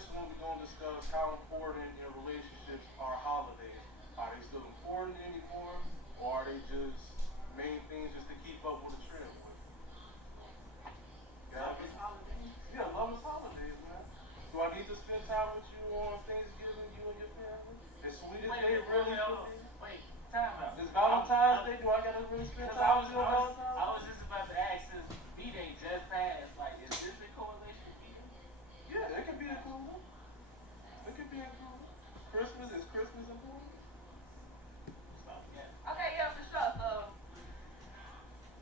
this one we're gonna discuss how important in relationships are holidays. Are they still important anymore, or are they just main things just to keep up with the trend with? Love Gabby? is holiday. Yeah, love is holidays, man. Do I need to spend time with you on Thanksgiving, you and your family? As sweet as Wait, they wait, wait, really wait, should hold on. be. Wait, time out. This I, Valentine's Day, do I gotta really spend Cause time with you on Valentine's I Day? was just about to ask since B Day just passed. Like, is this in correlation with B Day? Yeah, it could be included. It could be included. Christmas is Christmas important? Stop the gap. Okay, yeah, for sure.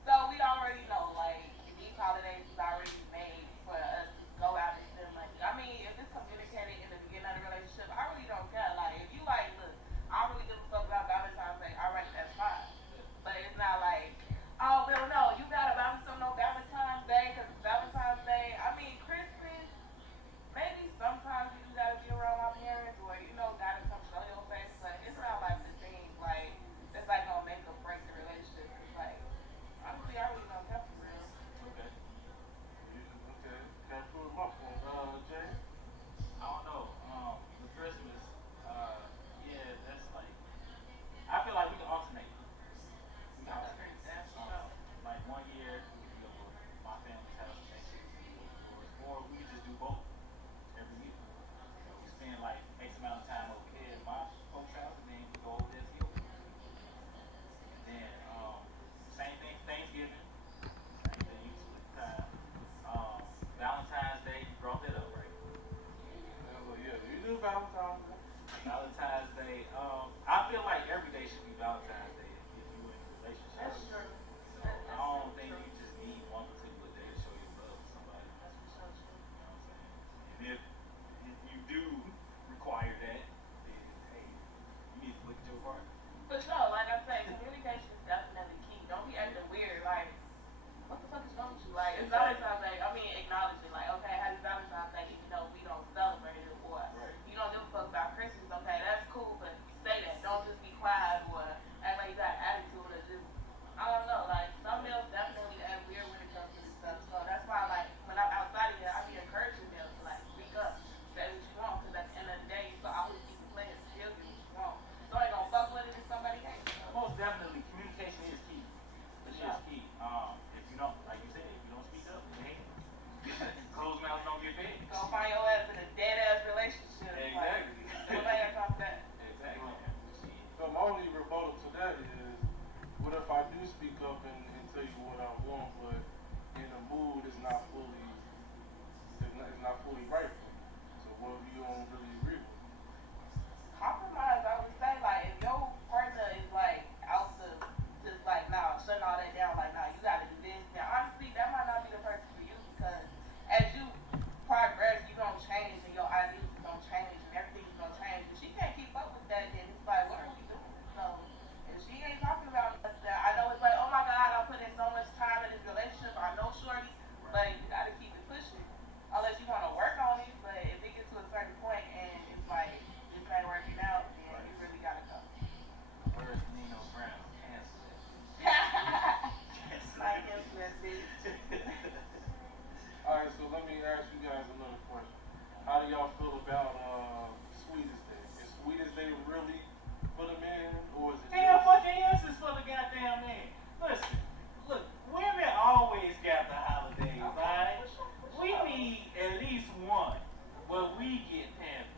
So we already know, like, these holidays is already made for us to go out and spend money. I mean, if it's communicated in the beginning of the relationship, I really don't care. Like, if you like, look, I don't really give a fuck about Valentine's Day. All right, that's fine. But it's not like, oh, well, no, you gotta buy me some no Valentine's Day because it's Valentine's Day. I mean, Christmas, maybe sometimes you do gotta be around my parents or, gotta come show your face. But it's not like the thing, like, that's like gonna make or break the relationship. It's like, honestly, I really don't care for real. Okay. Okay, can't prove my point. Jay? I don't know. With Christmas, yeah, that's like. I feel like we can alternate. We can I agree alternate. with that for sure. Like 1 year we can be over my family's house, and next year we can be over yours, or we can just do both every year. We spend like X amount of time over here at my folks' house, and then we go over there to yours. And then same thing for Thanksgiving, same thing. You split the time. Valentine's Day, you brought that up, right? Yeah, well, yeah, you do Valentine's Day. Valentine's Day. I feel like every day should be Valentine's Day if you in a relationship. That's true. So I That's don't really think true. you just need one particular day to show your love to somebody. That's for sure true. You know what I'm saying? And if you do require that, then hey, you need to look at your partner. For sure, like I say, communication is definitely key. Don't be acting weird. Like, what the fuck is wrong with you? Like, it's Exactly. Valentine's Day. I mean, acknowledge it. Like, okay, happy Valentine's Day, even though we don't celebrate it, or Right. you don't give a fuck about Christmas. Okay, that's cool, but say that. Don't just be quiet or act like you got attitude or just, I don't know. Like, some males definitely act weird when it comes to this stuff. So that's why, like, when I'm outside of here, I be encouraging them to like speak up, say what you want, because at the end of the day, you can always keep it playing, still get what you want. Somebody gonna fuck with it if somebody can't. So, Most definitely, communication is key. for It's sure. just key. If you don't, like you said, if you don't speak up, hey, closed mouths don't get fed. Gonna find your ass in a dead ass relationship. Like, Exactly. nobody got time for that. Exactly. So my only rebuttal to that is, what if I do speak up and tell you what I want, but in the mood is not fully right for me? So what if you don't really agree with me? Compromise, I would say, like, if your partner is like out to just like, nah, shutting all that down, like, nah, you gotta do this. Now, honestly, that might not be the person for you because as you progress, you gonna change and your ideas is gonna change and everything's gonna change. If she can't keep up with that, then it's like, what are we doing? So, if she ain't talking about nothing, I know it's like, oh my God, I put in so much time in this relationship. I know shorty, Right. but you gotta keep it pushing. Unless you wanna work on it, but if it gets to a certain point and it's like, this ain't working out, then Right. you really gotta go. Where's Nino Brown? Cancel that. Cancel Like that. him, that bitch. All right, so let me ask you guys another question. How do y'all feel about Sweetest Day? Is Sweetest Day really for the man, or is it Ain't no just fucking answers for the goddamn man. Listen, look, women always got the holidays, Okay, alright? for sure, for We sure. need at least one where we get pampered.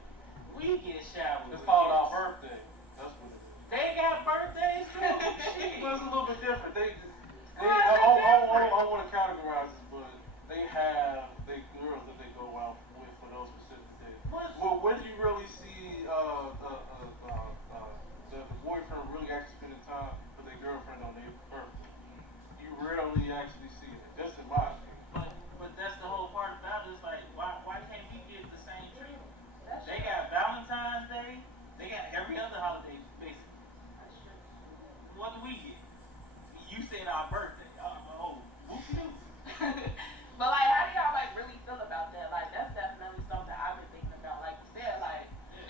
We get showered it's with called our gifts. birthday? That's what it is. They got birthdays too. Shit. But it's a little bit different. How is it different? I want to categorize this, but they have girls that they go out with for those specific days. What? Well, when do you really see the boyfriend really actually spending time with their girlfriend on their birthday? You rarely actually see it. Just in my opinion. But that's the whole part about it. It's like why can't we get the same treatment? That's They true. got Valentine's Day. They got every other holiday basically. That's true. What do we get? You said our birthday. Oh, whoopie doo. But like, how do y'all like really feel about that? Like, that's definitely something I've been thinking about. Like you said, like, Yeah.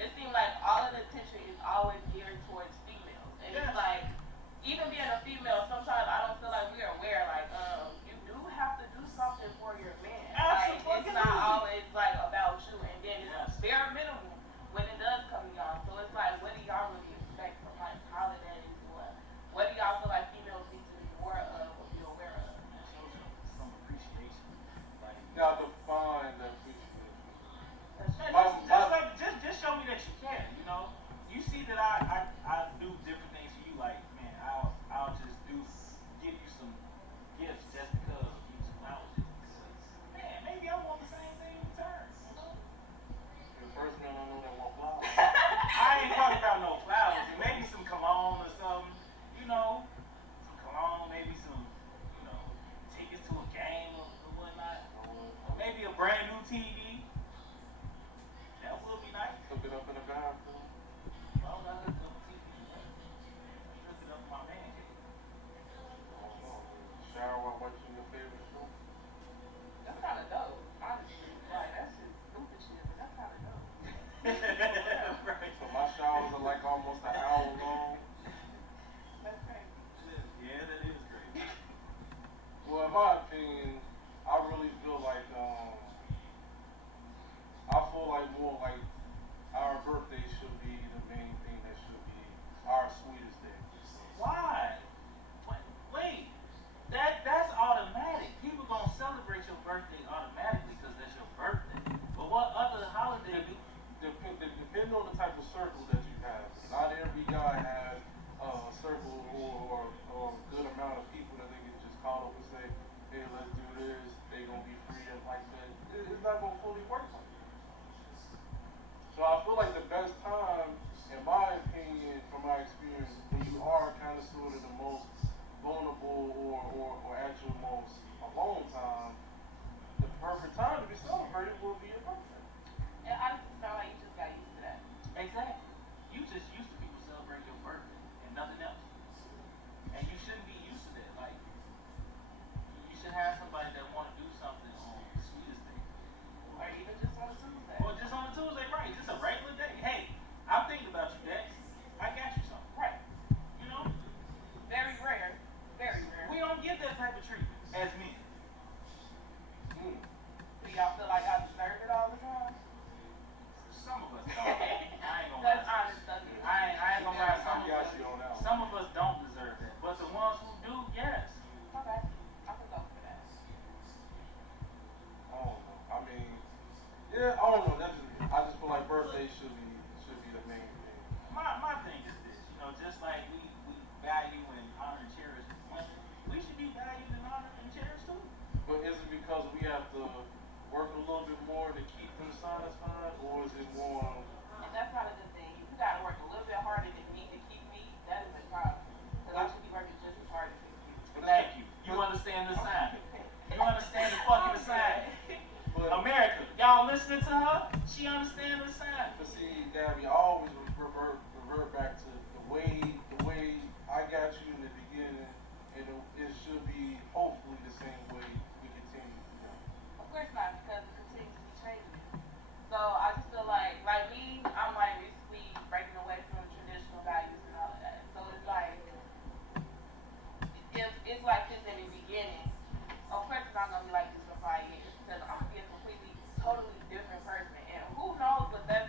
birthday automatically because that's your birthday. But what other holiday do? Depending on the type of circle that you have. Not every guy has a circle or a good amount of people that they can just call up and say, hey, let's do this. They gonna be free and like that. It's not gonna fully work like that. So I feel like the best time, in my opinion, from my experience, when you are kind of sort of the most vulnerable or at your most alone time, the perfect time to be celebrated will be your birthday. And I just felt like you just got used to that. Exactly. You just used to people celebrating your birthday and nothing else. And you shouldn't be used to that. Like, you should have somebody that want to do something on the sweetest day. Or even just on a Tuesday. Or just on a Tuesday, right? Just a regular day. Hey, I'm thinking about you, Dex. I got you something. Right. You know? Very rare. Very rare. We don't get that type of treatment as men. Do y'all feel like I deserve it all the time? Some of us don't. I ain't gonna That's lie. honest of you. I ain't gonna lie. Some Some of us don't deserve that. But the ones who do, yes. Okay. I can go for that. I don't know. I mean, yeah, I don't know. I just feel like birthdays should be the main thing. My thing is this, just like we value and honor and cherish women, we should be valued and honored and cherished too. But is it because we have to work a little bit more to keep them satisfied, or is it more? And that's not a good thing. If you gotta work a little bit harder than me to keep me, that is a problem. Because I should be working just as hard as you. Thank you. You understand the sign. You understand the fucking sign. America, y'all listening to her? She understands the sign. But see, Gabby, I always revert back to the way I got you in the beginning, and it should be hopefully the same way we continue. Of course not, because it continues to be changing. So I just feel like me, I'm like recently breaking away from traditional values and all of that. So it's like, if it's like this in the beginning, of course it's not gonna be like this for 5 years because I'm gonna be a completely, totally different person. And who knows what that's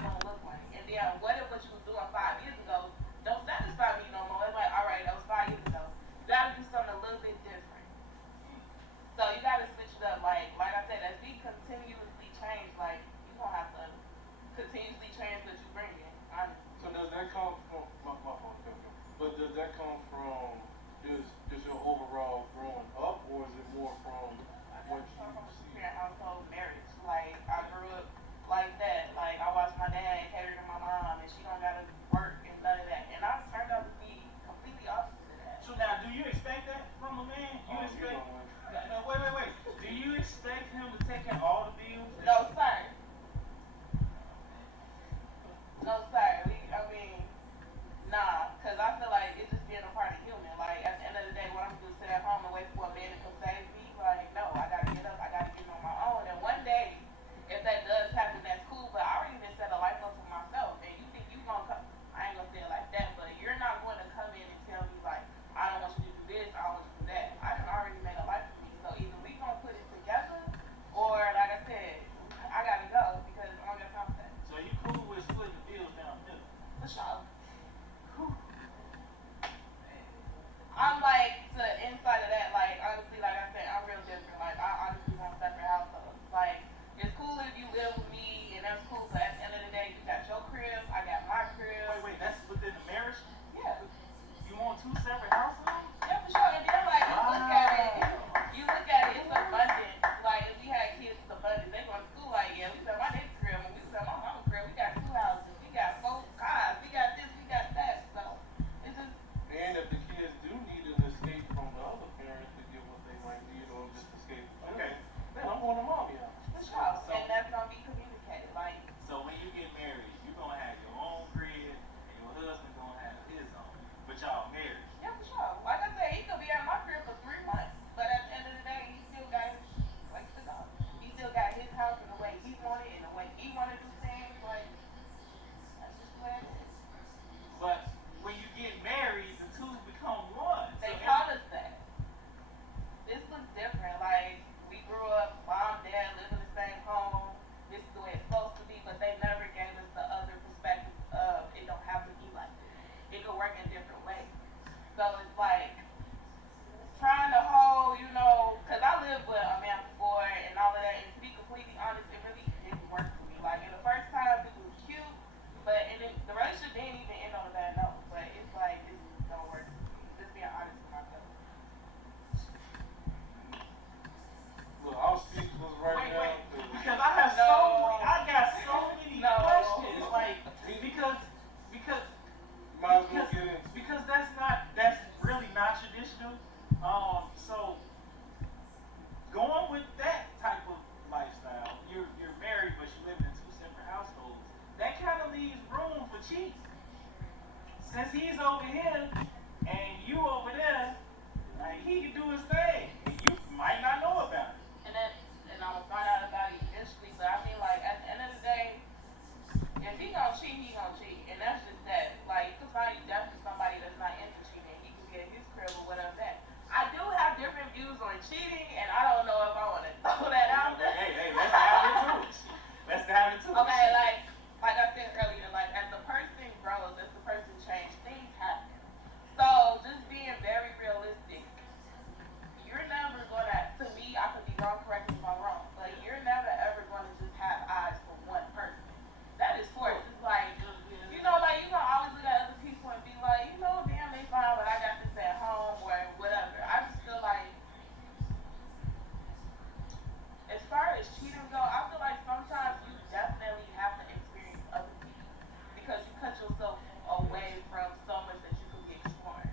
as cheaters go, I feel like sometimes you definitely have to experience other people because you cut yourself away from so much that you could be exploring.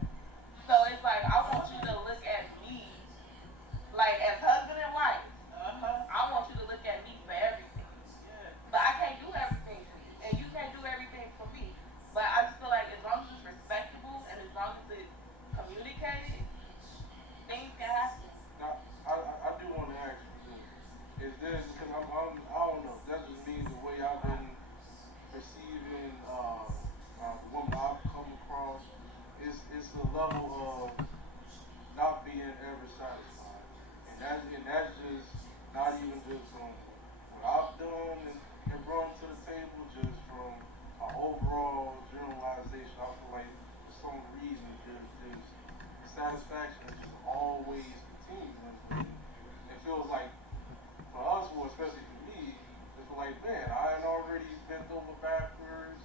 So it's like I want you to look at me like as husband and wife. Uh-huh. I want you to look at me for everything. Yeah. But I can't do everything for you. And you can't do everything for me. But I just feel like as long as it's respectable and as long as it's communicated, things can happen. Now, I do want to ask you this. Is this because I don't know. That's just me the way I've been perceiving the woman I've come across. It's the level of not being ever satisfied, and that's just not even just from what I've done and brought to the table, just from an overall generalization. I feel like for some reason there's satisfaction is just always continuing. It feels like for us, well, especially for me, it's like, man, I had already bent over backwards.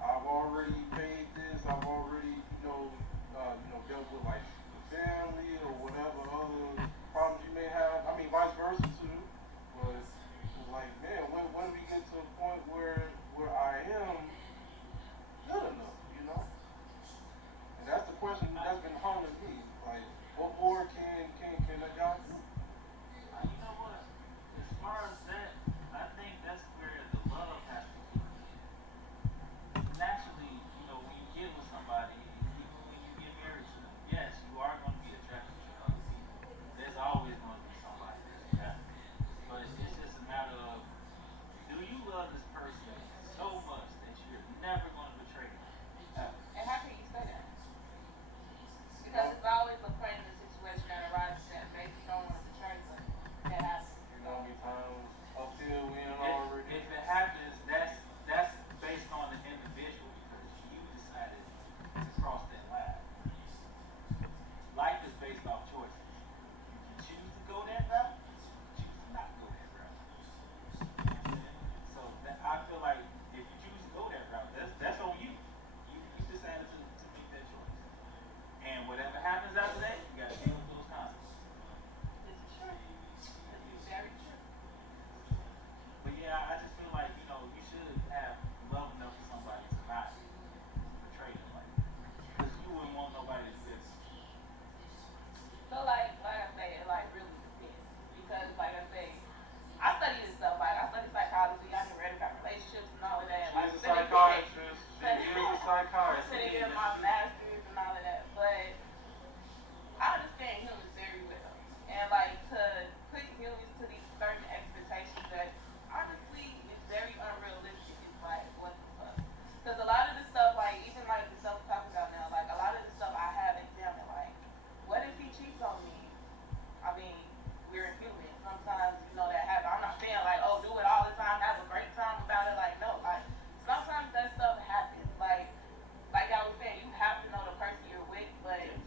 I've already paid this. I've already, dealt with like family or whatever other problems you may have. I mean, vice versa too. But it's like, man, when do we get to a point where I am good enough? And that's the question that's been haunting me. Like, what more can a guy do? You know what? As far as that, I think that's where the love has to kick in. Naturally, when you get with somebody, even when you get married to them, yes, you are going to be attracted to other people. There's always going to be somebody that you have. But it's just a matter of, do you love this person so much that you're never going to betray them? Ever. And how can you say that? You Because know, it's always a point in the situation that arises that maybe you don't want to betray, but that happens. you know So how many times up there we ain't If, already. if it happens, that's based on the individual because you decided to cross that line. Life is based off choices. You can choose to go that route, you can choose to not go that route. You know what I'm saying? So I feel like if you choose to go that route, that's on you. You decided to make that choice. And whatever happens after that, you gotta deal with those consequences. this is true. This is very true. But yeah, I just feel like, you should have love enough for somebody to not betray them like that. Because you wouldn't want nobody to do that. So like I say, it like really depends. Because like I say, I study this stuff. Like I study psychology. I can read about relationships and all of that. She Like is a studying psychiatrist. She studying is a psychiatrist. studying my masters and all of that. But I understand humans very well. And like to put humans to these certain expectations that honestly is very unrealistic is like what the fuck. Because a lot of the stuff, like even like the stuff we're talking about now, like a lot of the stuff I have examined, like what if he cheats on me? I mean, we're human. Sometimes that happens. I'm not saying like, oh, do it all the time, have a great time about it. Like no, like sometimes that stuff happens. Like I was saying, you have to know the person you're with, but Yes.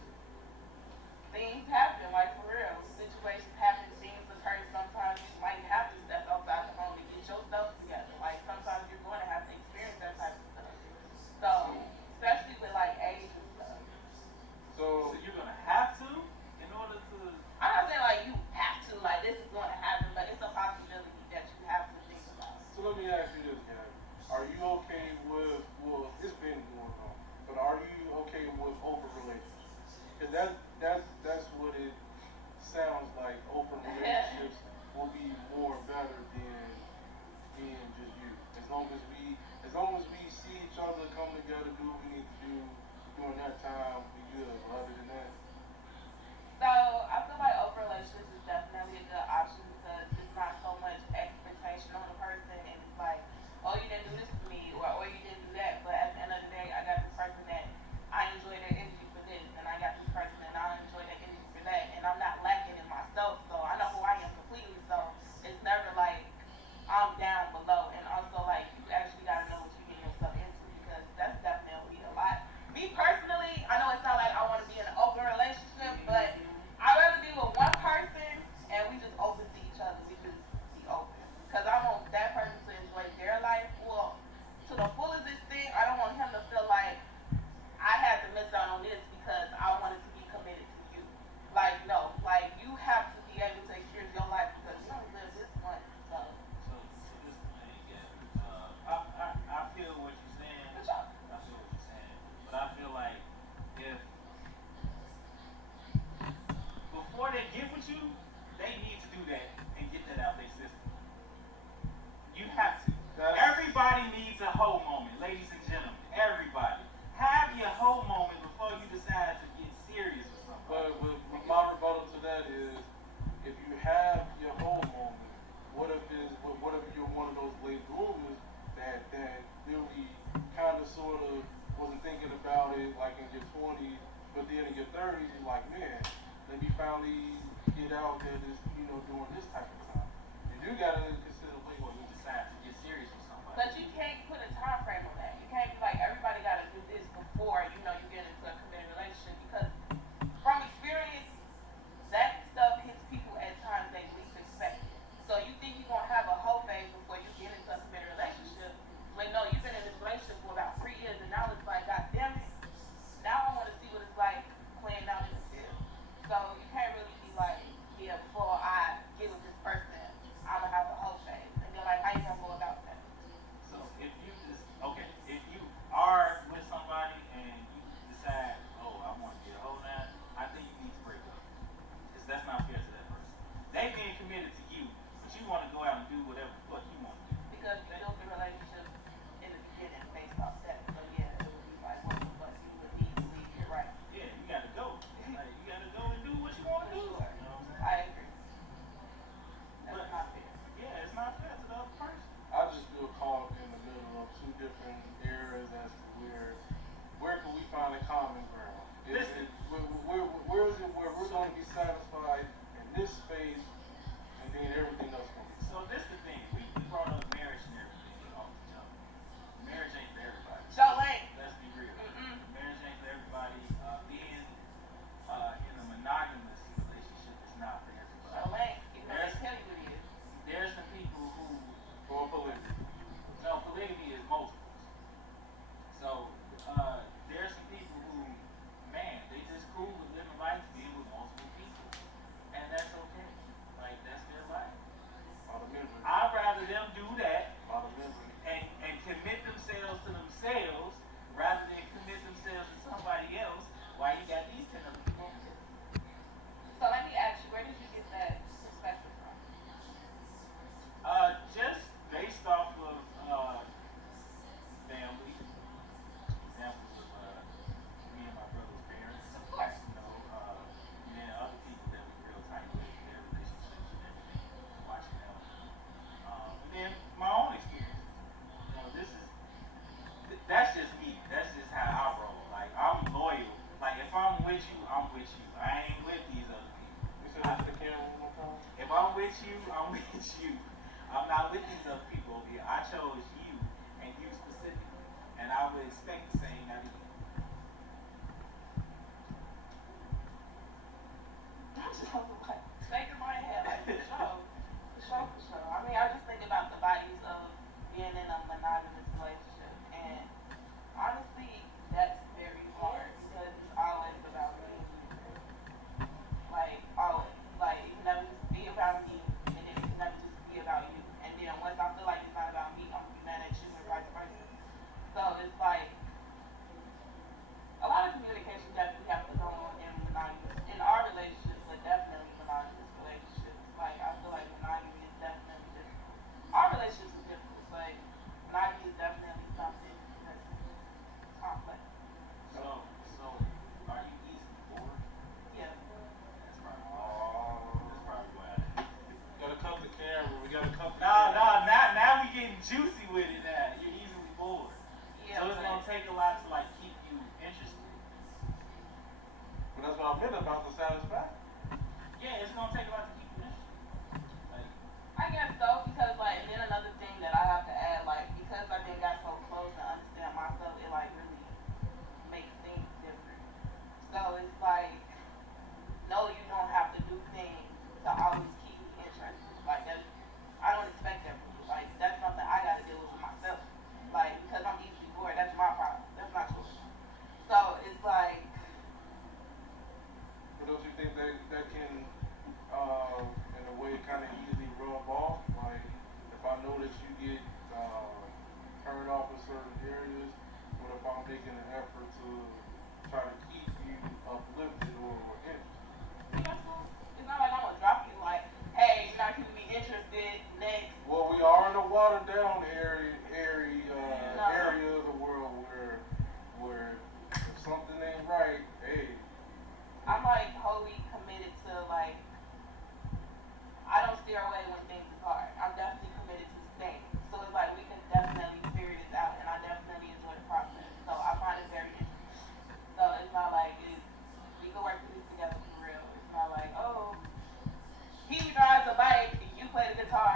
things happen, like for real. Situations happen, things occur. Sometimes you might have to step outside the home to get yourself together. Like sometimes you're going to have to experience that type of stuff. So, especially with like age and stuff. So So you're gonna have to in order to. I'm not saying like you have to, like this is going to happen, but it's a possibility that you have to think about. So let me ask you this, Gabby. Are you okay with, well, it's been going on, but are you okay with open relationships? Because that's what it sounds like. Open relationships will be more better than being just you. As long as we see each other, come together, do what we need to do during that time, we good. But other than that, So I feel like open relationships is definitely a good option because it's not so much expectation on the person, and it's like, oh, you didn't do this for me, or oh, you didn't do that. But at the end of the day, I got this person that I enjoy their energy for this, and I got this person and I enjoy their energy for that, and I'm not lacking in myself, so I know who I am completely. So it's never like I'm down below, and also like you actually gotta know what you're getting yourself into because that's definitely a lot. Me personally, I know it sounds like I want to be in an open relationship, but I'd rather be with one person But then in your 30s, you're like, man, let me finally get out there this, during this type of time. You do gotta consider wait, Before you decide to get serious with somebody. But you can't put a time frame on that. You can't be like everybody got to do this before you get into a committed relationship because from experience, that stuff hits people at times they least expect it. So you think you're gonna have a whole phase before you get into a committed relationship, when no, you've been in this relationship for about 3 years, and now it's like, God damn it, now I want to see what it's like playing down in the field. So you can't really be like, yeah, before I get with this person, I'm gonna have a whole phase, and then like, how you gonna go about that? So if you just okay, if you are with somebody and you decide, oh, I want to get a hold of that, I think you need to break up because that's not fair to that person. They being committed to you, but you want to go out and do whatever the fuck you want to do. Because you built the relationship in the beginning based off that. So yeah, it would be like one of us you would need to leave. You're right. Yeah, you got to go. Like, you got to go and do what you want For to do. sure. You know what I'm saying? I agree. That's But not fair. yeah, it's not fair to the other person. I just feel caught in the middle of two different eras as to where can we find a common ground? Listen. Where is it where we're going to be satisfied in this space and then everything else going to be So this the thing. We brought up marriage and everything off the jump. Marriage ain't for everybody. Show lane. Let's be real. Mm-mm. Marriage ain't for everybody. Being in a monogamous relationship is not for everybody. Show lane. Even though they tell you it is. There's some people who or polygamy. no polygamy is multiples. So there's some people who, man, they just cool with living life being with multiple people, and that's okay. Like that's their life. A lot of misery. I'd rather them do that A lot of misery. and commit themselves to themselves rather than commit themselves to somebody else. Why you got these 10 other people over here? So let me ask you, where did you get that perspective from? Just based off of family, examples of me and my brother's parents, Of course. And then other people that we real tight with, their relationships and everything, watching them. And then my own experience. That's just me. That's just how I roll. Like I'm loyal. Like if I'm with you, I'm with you. I ain't with these other people. You said that's the camera one more time? If I'm with you, I'm with you. I'm not with these other people over here. I chose you and you specifically. And I would expect the same out of you. I'm just like shaking my head like for sure. I mean, I just think about the values of being in a monogamous relationship, and honestly, that's very hard because it's always about me. Like always, like it can never just be about me, and then it can never just be about you. And then once I feel like it's not about me, I'm gonna be mad at you and vice versa. So it's like a lot of communication that we have to go on in monogamous, in our relationships, but definitely monogamous relationships. Like I feel like monogamy is definitely just our relationships are different, but monogamy is definitely something that's complex. So are you easily bored? Yeah. That's probably why. Gotta come to camera. We gotta come to No, camera. now we getting juicy with it now. You're easily bored. Yeah, So it's gonna take a lot to like keep you interested. But that's what I meant about the satisfaction. Yeah, it's gonna take a lot to keep you interested. Like, I guess so, because like then another thing that I have to add, like because I then got so close and understand myself, it like really makes things different. So it's like, no, you don't have to do things to always keep me interested. Like that's, I don't expect that from you. Like that's something I gotta deal with myself. Like because I'm easily bored, that's my problem. That's not yours. So it's like, But don't you think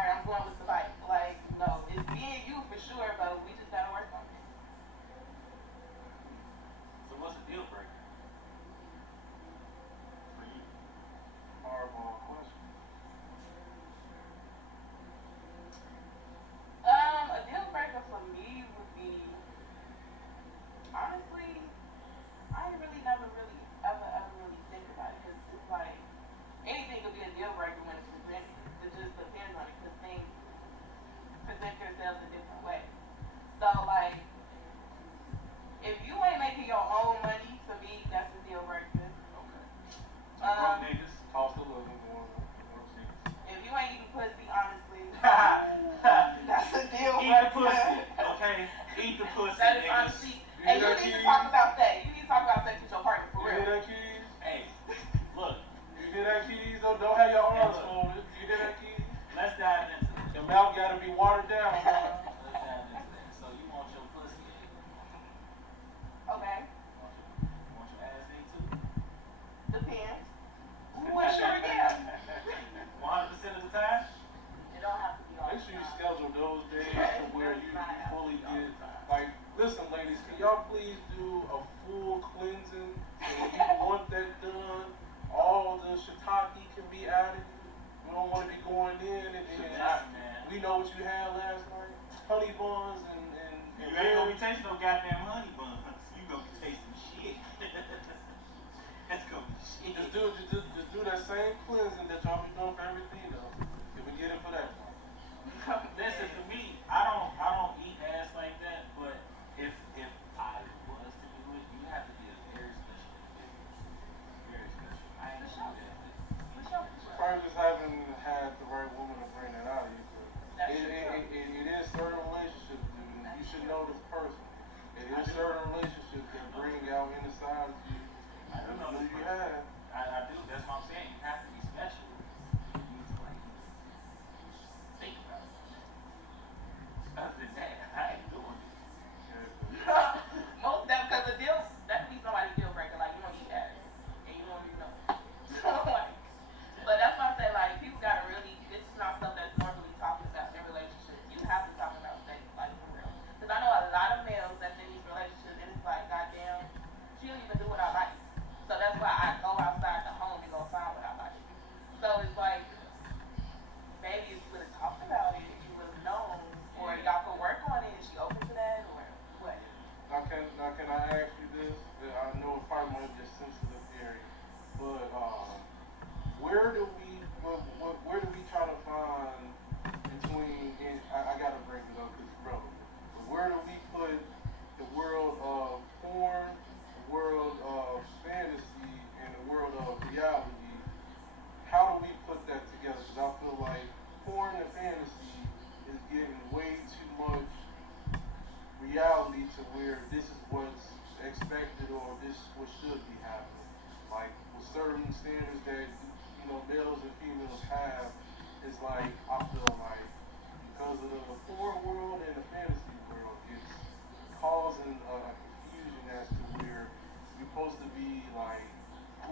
sorry, I'm going with the bike. Like, no, it's me and you for sure, but we just gotta work on it. So what's a deal breaker for you? Hardball question. A deal breaker for me would be honestly, I ain't really never really ever really think about it because it's like anything could be a deal breaker when it's presented. It just depends on it because things present themselves a different way. So like, if you ain't making your own money, to me, that's a deal breaker. Okay. So broke Um, niggas. Cost of living going up. Broke niggas. if you ain't eating pussy, honestly, that's a deal Eat the breaker. pussy. Okay? Eat the pussy, That is niggas. honestly, You and hear you that, need to Keys? talk about that. You need to talk about sex with your partner for You real. hear that, Keys? Hey, look, You hear that, Keys? Don't have your arms look. folded. You hear that, Keys? let's dive into this. Your mouth gotta be watered down. Let's dive into that. So you want your pussy ate. Okay, You want your ass ate too? depends. What's your yeah? 100% of the time? It don't have to be all Make the sure you time. schedule those days to where you fully get. Like, listen, ladies, can y'all please do a full cleansing? So when you want that done, all the shiitake can be added. We don't want to be going in and we know what you had last night. Honey buns and You ain't gonna be tasting no goddamn honey buns. You gonna be tasting shit. That's gonna be shit. just do that same cleansing that y'all be doing for everything else. Can we get it for that part? Listen, for me, I don't eat ass like that, but if I was to do it, you have to be a very special individual. Very special. I ain't gonna do that. For sure. Probably just haven't had the right woman to bring that out of you. That's It is certain relationships, dude. You should know this person. It is certain relationships that bring out inside of you. I do know this You person. have. I do. That's what I'm saying. You have to be special. You need to like think about it. Other than that, I ain't doing it. Most of them, because the deal, that could be somebody's deal breaker. Like, you don't eat ass. And you don't even know. Like, but that's why I say, like, people gotta really, this is not stuff that's normally talked about in relationships. You have to talk about sex, like, for real. Because I know a lot of males that's in these relationships, and it's like, goddamn, she don't even do what I like. So that's why I go outside the home and go find what I like. So it's like, maybe if you would have talked about it, you would have known, or y'all could work on it, is she open to that, or what? Now can I ask you this? I know it probably might be a sensitive area, but where do we try to find between? And I gotta bring it up because it's relevant. But where do we put the world of porn, the world of fantasy, and the world of reality? How do we put that together? Because I feel like porn and fantasy is getting way too much reality to where this is what's expected or this is what should be happening. Like with certain standards that males and females have, it's like I feel like because of the porn world and the fantasy world, it's causing a confusion as to where we're supposed to be like,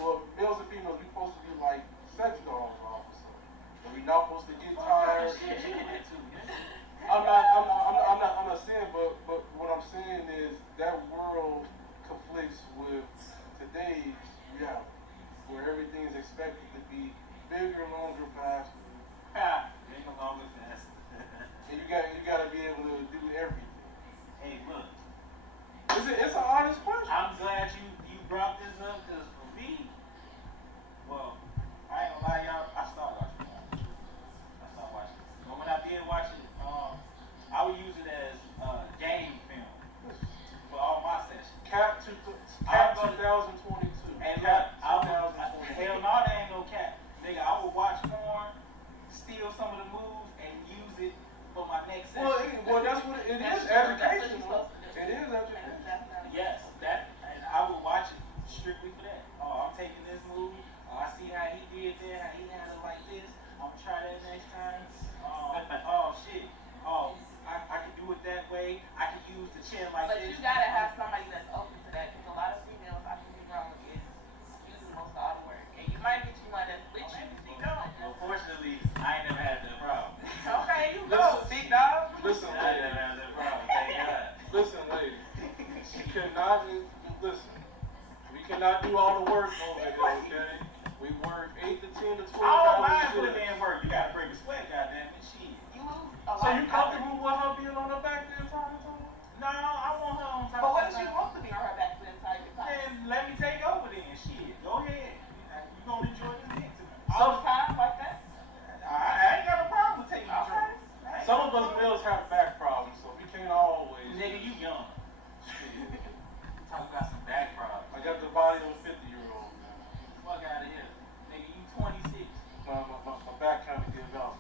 well, males and females, we're supposed to be like sex dolls all of a sudden. And we're not supposed to get tired. I'm not saying, but what I'm saying is that world conflicts with today's reality, where everything is expected to be bigger, longer, faster. Bigger, longer, faster. And you gotta be able to do everything. Hey, look. It's an honest question. I'm glad you brought this up because for me, well, I ain't gonna lie, y'all. I started watching it. But when I did watch it, I would use it as game film for all my sessions. Cap 2022. And Cap hell 2022. no, that ain't no cap. Nigga, I would watch porn, steal some of the moves, and use it for my next you comfortable with her being on her back the entire time? No, I want her on top. But what if she wants to be on her back the entire time? Then let me take over then. Shit, go ahead. You gonna enjoy this dick tonight. All the time like that? I ain't got a problem with taking you Okay. drinks. Some of us males have back problems, so we can't always. Nigga, you young. Talk about some back problems. I got the body of a 50-year-old. Fuck out of here. Nigga, you 26. My back kind of gives out.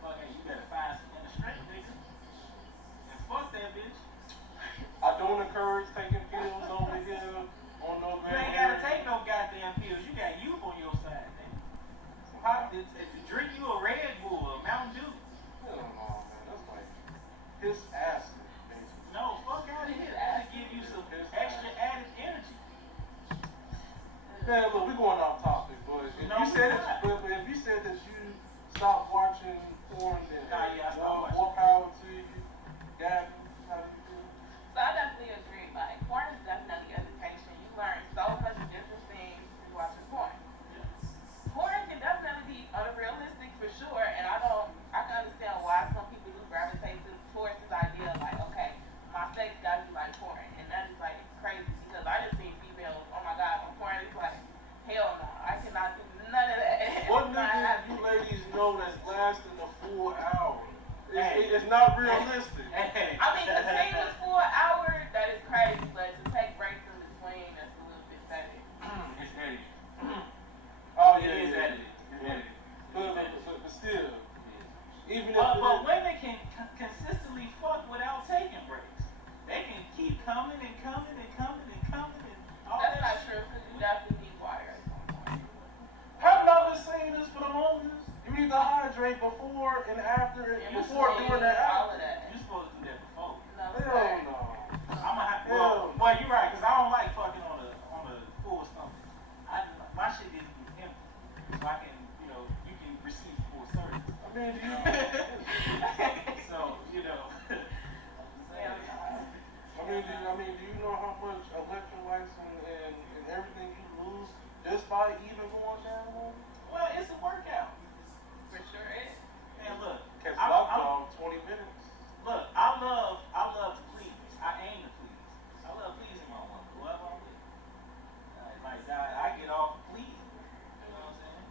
Fuck, hey, you better find some inner strength, nigga. And fuck that bitch. I don't encourage taking pills over here on no You ain't gotta take no goddamn pills. You got youth on your side, nigga. If you drink you a Red Bull or Mountain Dew. Hell no, man. That's like his acid, basically. No, fuck out of here. That'll give you some extra added energy. Man, look, we going off topic, but if No, you said we're not. but if you said that you stopped watching porn, then Nah, yeah, I stopped more power to you. Gabby, how do you feel? So I definitely agree. Like, porn is definitely education. You learn so much different things through watching porn. Porn can definitely be unrealistic for sure, and I can understand why some people do gravitate towards this idea of like, okay, my sex gotta be like porn, and that is like crazy because I just seen females, oh my god, on porn, it's like, hell no, I cannot do none of that. What nigga you ladies know that's lasting a full hour? It's not realistic. I mean, continuous for an hour, that is crazy, but to take breaks in between, that's a little bit better. It's edited. Oh It is yeah. edited. It's edited. But still, even But women can consistently fuck without taking breaks. They can keep coming and coming and coming and coming and all That's not that. true, because you definitely need water at some point. haven't I been saying this for the longest? You need to hydrate before and after, In before, between, during, and all after. of that. You're supposed to do that before. No, Hell no. I'm gonna have Hell well, you're right, because I don't like fucking on a full stomach. My shit needs to be empty. So I can, you can receive full service. I mean, do you, So, do you know how much electrolytes and everything you lose just by even going down? well, it's a workout. For sure is. And look, Catch I'm- lock I'm- dog 20 minutes. Look, I love to please. I aim to please. I love pleasing my woman, whoever I'm with. Like I get off pleasing. You know what I'm saying?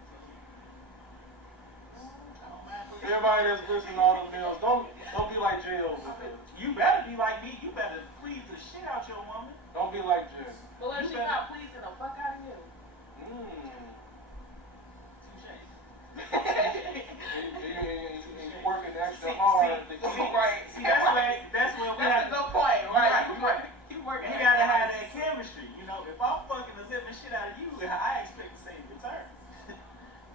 I don't mind pleasing. Everybody that's listening to all the bills, don't be like Jayy over there. You better be like me. You better please the shit out your woman. Don't be like Jayy. But what if You she better- not pleasing the fuck out of you? Touche. You working extra hard to keep Right. See, that's where we That's have a good point, right? Right. You working. We gotta have that chemistry. If I'm fucking the living shit out of you, I expect the same return.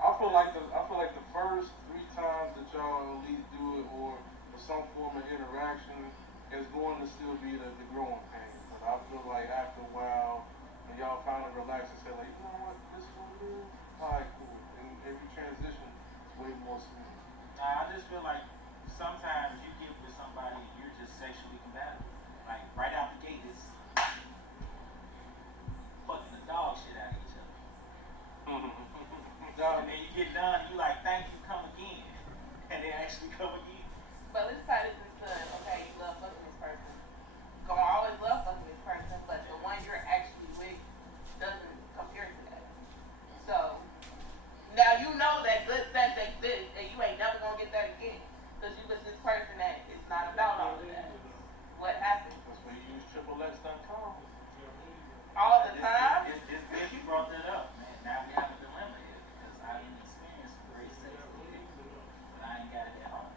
I feel like the first 3 times that y'all at least do it or some form of interaction is going to still be the growing pain. But I feel like after a while, when y'all finally relax and say like, you know what, this is what it is. Alright, cool. And every transition is way more smooth. Nah, I just feel like sometimes you get with somebody and you're just sexually compatible. Like right out the gate, it's fucking the dog shit out of each other. And then you get done and you like, thank you, come again. And they actually come again. But let's tie this into, okay, you love fucking this person. Gonna always love fucking this person, but the one you're actually with doesn't compare to that. So, now you know that good sex exists and you ain't never gonna get that again. Because you with this person that is not about all of that. What happens? That's why you use XXX.com. All the time? It's good you brought that up, man. Now we have a dilemma here because I didn't experience great sex with people, but I ain't got it at home.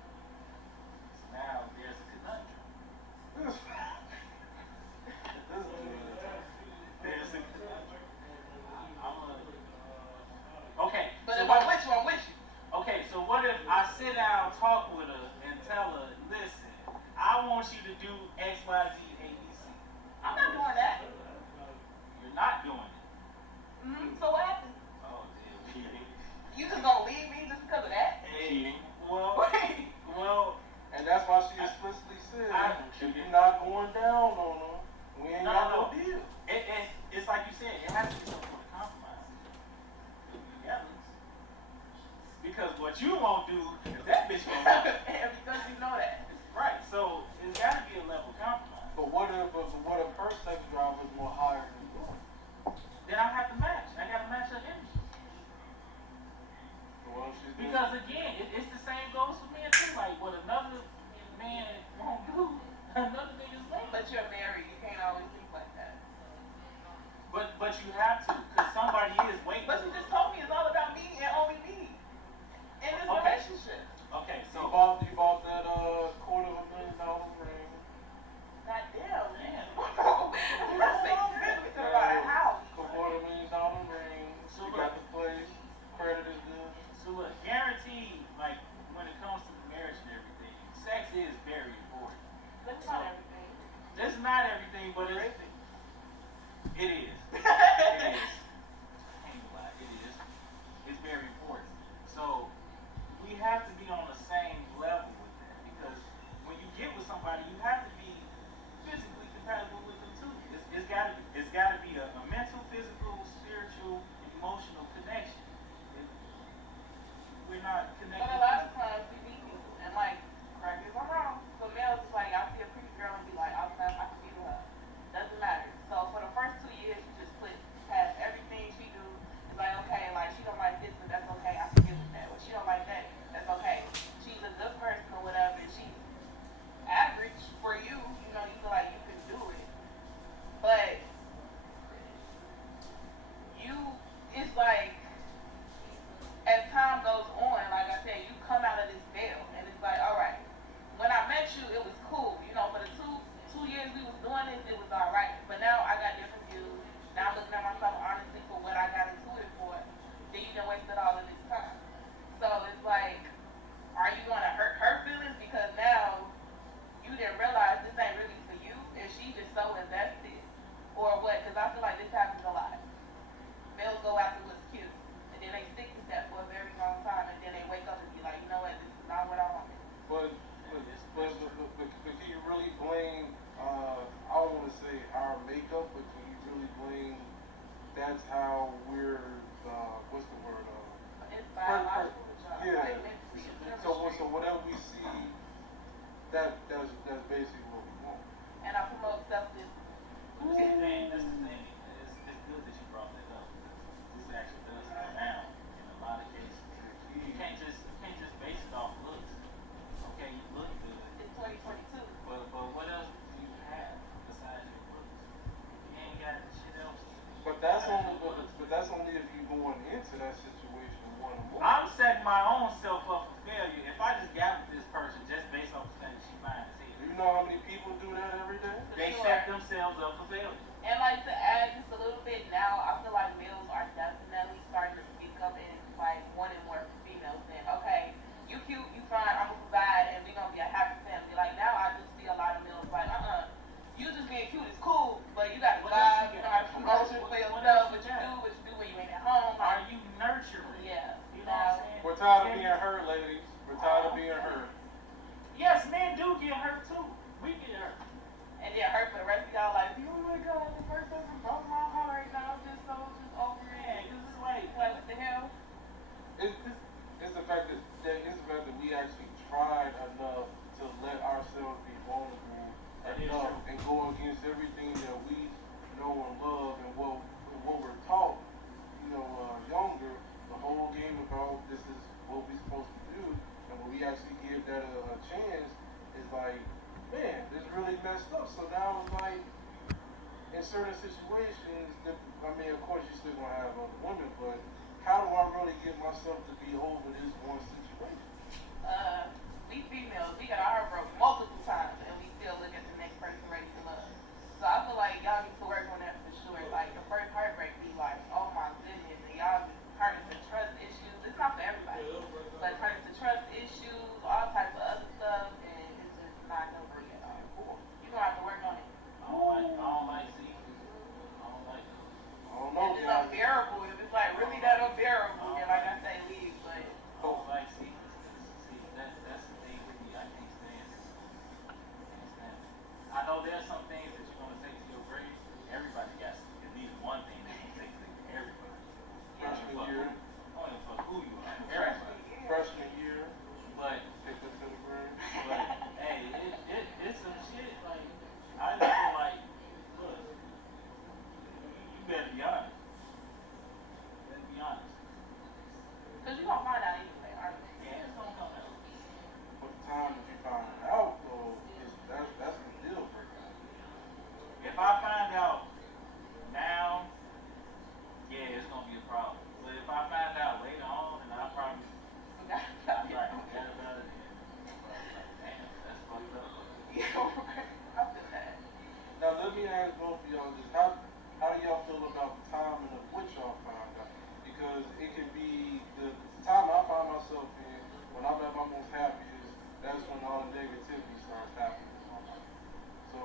So now there's a conundrum. There's a conundrum. Okay. But so if what- I'm with you, I'm with you. Okay, so what if I sit down, talk with her, and tell her, listen, I want you to do X, Y, Z, A, B, C. I'm not doing that. You're not doing it. So what happens? Oh, dear. You just gonna leave me just because of that? Hey, well, And that's why she explicitly said, if you're not going down on her, we ain't No, got no. no deal. It's like you said, it has to be some sort of compromise. Together. Because what you won't do, is that bitch gonna do. And because you know that. that's basically what we want. And I promote selfless. That's the thing. It's good that you brought that up because this actually does go down in a lot of cases. You can't just base it off looks. Okay, you look good. It's 2022. But what else do you have besides your looks? You ain't got shit else. But that's only if you're going into that situation wanting more. I'm setting my own self up for failure if I just got with this person just based off the fact that she fine as hell. Do you know how many people do that every day? They set themselves up for failure. And like to add just a little bit now, I feel like males are definitely starting to speak up and like wanting more females. Then okay, you cute, you fine, I'm gonna provide, and we gonna be a happy family. Like now, I do see a lot of males like, you just being cute is cool, but you got to drive, you know how to promote for yourself, what you do when you ain't at home. Are you nurturing? Yeah. You know what I'm saying? We're tired of being hurt, ladies. We're tired of being hurt. Yes, men do get hurt too. We get hurt. And then hurt for the rest of y'all, like, oh my god, the first person broke my heart right now, I'm just over it. Man, this is like what the hell? It's the fact that we actually tried enough to let ourselves be vulnerable enough and go against everything that we know and love and what we're taught, younger. The whole game about this is what we're supposed to do, and when we actually give that a chance, it's like, man, this really messed up. So now it's like, in certain situations, of course you're still gonna have other women, but how do I really get myself to be over this one situation? We females, we got our heart broke multiple times, and we still look at the next person ready to love. So I feel like y'all need to work on that for sure. Like the first heartbreak be like, oh my goodness, and y'all turn into trust issues. It's not for everybody, but turn into trust issues, all types of other stuff, and it's just not no good at all. You gonna have to work on it. I don't like see. I don't like it. I don't know. If it's unbearable, if it's like really that unbearable, then like I say, leave. But I don't like see. See, that's the thing with me. I can't stand it. I know there's some things that you're gonna take to your grave. Everybody got at least one thing they can take to everybody. Freshman year. I don't even fuck who you are. Everybody. Freshman year. But Take it to the grave. But hey, it's some shit. Like I just feel like, look, you better be honest. You better be honest. cause you gonna find out anyway, honestly. Yeah, it's gonna come out. But the time that you find it out, though, that's the deal breaker. If I find out now, yeah, it's gonna be a problem. But if I find out later on, then I probably Yeah. right forget about it. Like, damn, that's fucked up. After that. Now let me ask both of y'all this: how do y'all feel about the timing of which y'all find out? Because it can be the time I find myself in when I'm at my most happiest. That's when all the negativity starts happening in my life. So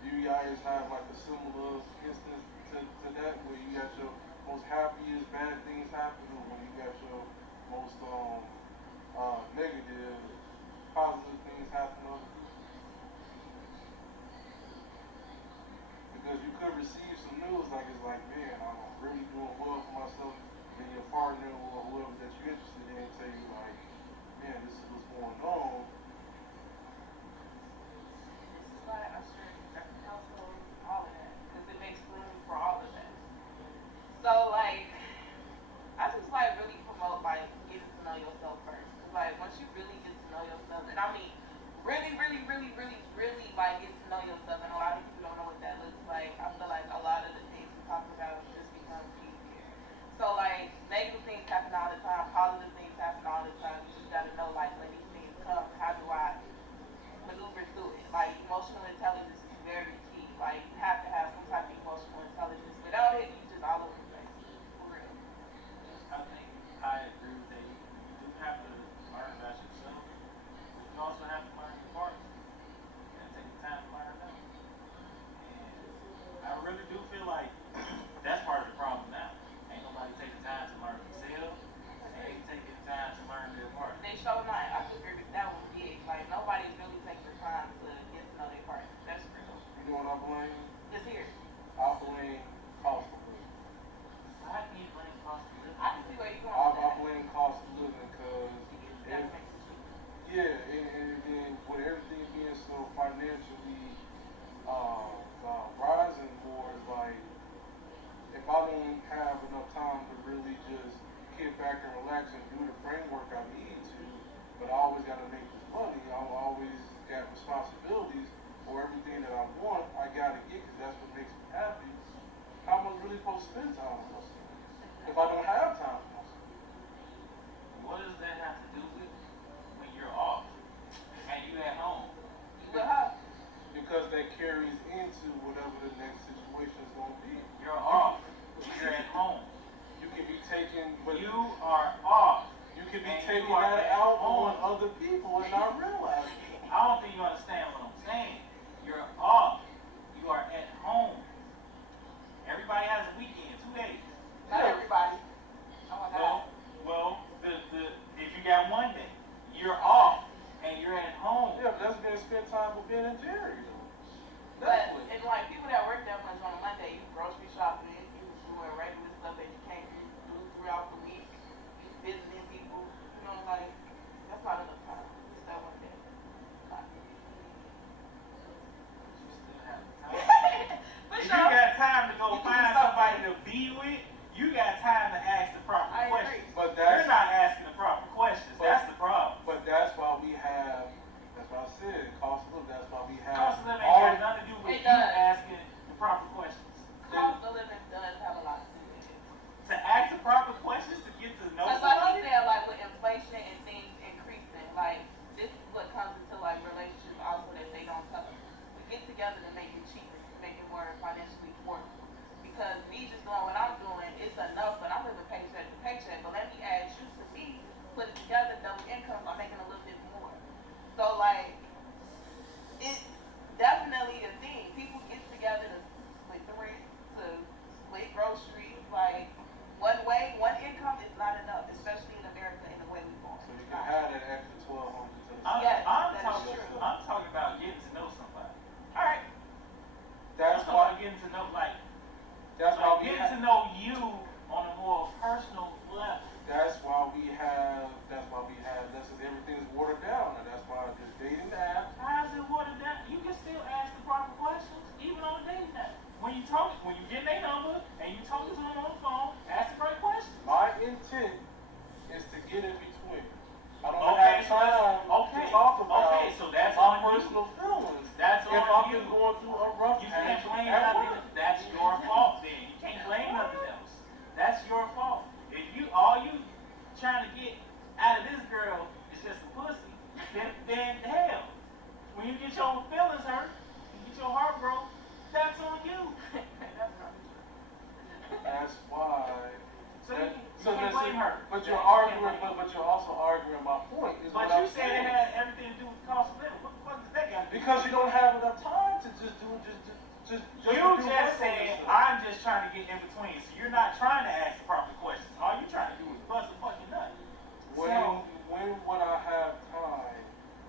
do you guys have like a similar instance to that where you got your most happiest bad things happen, or when you got your most negative positive things happen? Because you could receive some news like it's like, man, I'm really doing well for myself, and your partner or whoever that you're interested in tell you like, man, this is what's going on. This is why I share different households, all of that, because it makes room for all of that. So like, I just like really promote like getting to know yourself first. Cause like once you really get to know yourself, and I mean really like get to know yourself, and a lot of people don't know what that looks like. I feel like a lot of the things we talk about just become easier. So like negative things happen all the time, positive things happen all the time. You just gotta know like when these things come, how do I maneuver through it? Like emotional intelligence is very key. Like you have to have some type of emotional intelligence. Without it, you just all over the place. For real. I think I agree with that. You do have to learn about yourself, but you also have to learn your partner. You gotta take the time to learn them. time with Ben and Jerry though. But Definitely. it's like people that work that much on a Monday, you grocery shopping, you doing regular stuff that you can't do throughout the week, you visiting people, you know, like that's not enough time. Just that one day. You still have the time. For If sure. you got time to go You can find do something. somebody to be with, you got time to ask the proper I agree. questions. But You're not asking the proper questions. That's the problem. But that's why we have. That's what I said. Cost of living. That's why we have. Cost of living all ain't got nothing to do with It you does. asking the proper questions. Cost of living does have a lot to do with it. To ask the proper questions to get to know Because like somebody. you said, like with inflation and things increasing, like this is what comes into like relationships also that they don't tell us. We get together to make it cheaper, to make it more financially affordable. Because me just doing what I'm doing, it's enough, but I'm living paycheck to paycheck. But let me add you to me, put it together, double income, I'm making a little bit more. So like, it's definitely a thing. People get together to split the rent, to split groceries. Like one way, one income is not enough, especially in America in the way we're going. So you can have that extra 1,200 to the Yes, I'm that talking, is true. I'm talking about getting to know somebody. All right. That's I'm why. getting to know, like That's why we getting have. to know you on a more personal level. That's why we have. That's why we have. That's everything's watered down, and that's why this dating app. How's it watered down? You can still ask the proper questions, even on a dating app. When you get their number and you talk to them on the phone, ask the right questions. My intent is to get in between. I don't Okay, have so time okay, to talk about okay, so that's my on you. personal feelings. That's if on I've you. been going through a rough You patch can't blame at nothing. work. That's your fault then. You can't blame nothing else. That's your fault. If all you trying to get out of this girl is just a pussy, then hell, when you get your feelings hurt, you get your heart broke, that's on you. That's probably true. That's why. So you can't blame her. But you're arguing. But you're also arguing my point. Is But what you I'm said saying. it had everything to do with cost of living. What the fuck does that got to do? Because you don't have enough time to just do just You do just work on said, yourself. I'm just trying to get in between. So you're not trying to ask the proper questions. All you're trying to do is bust a fucking nut. When would I have time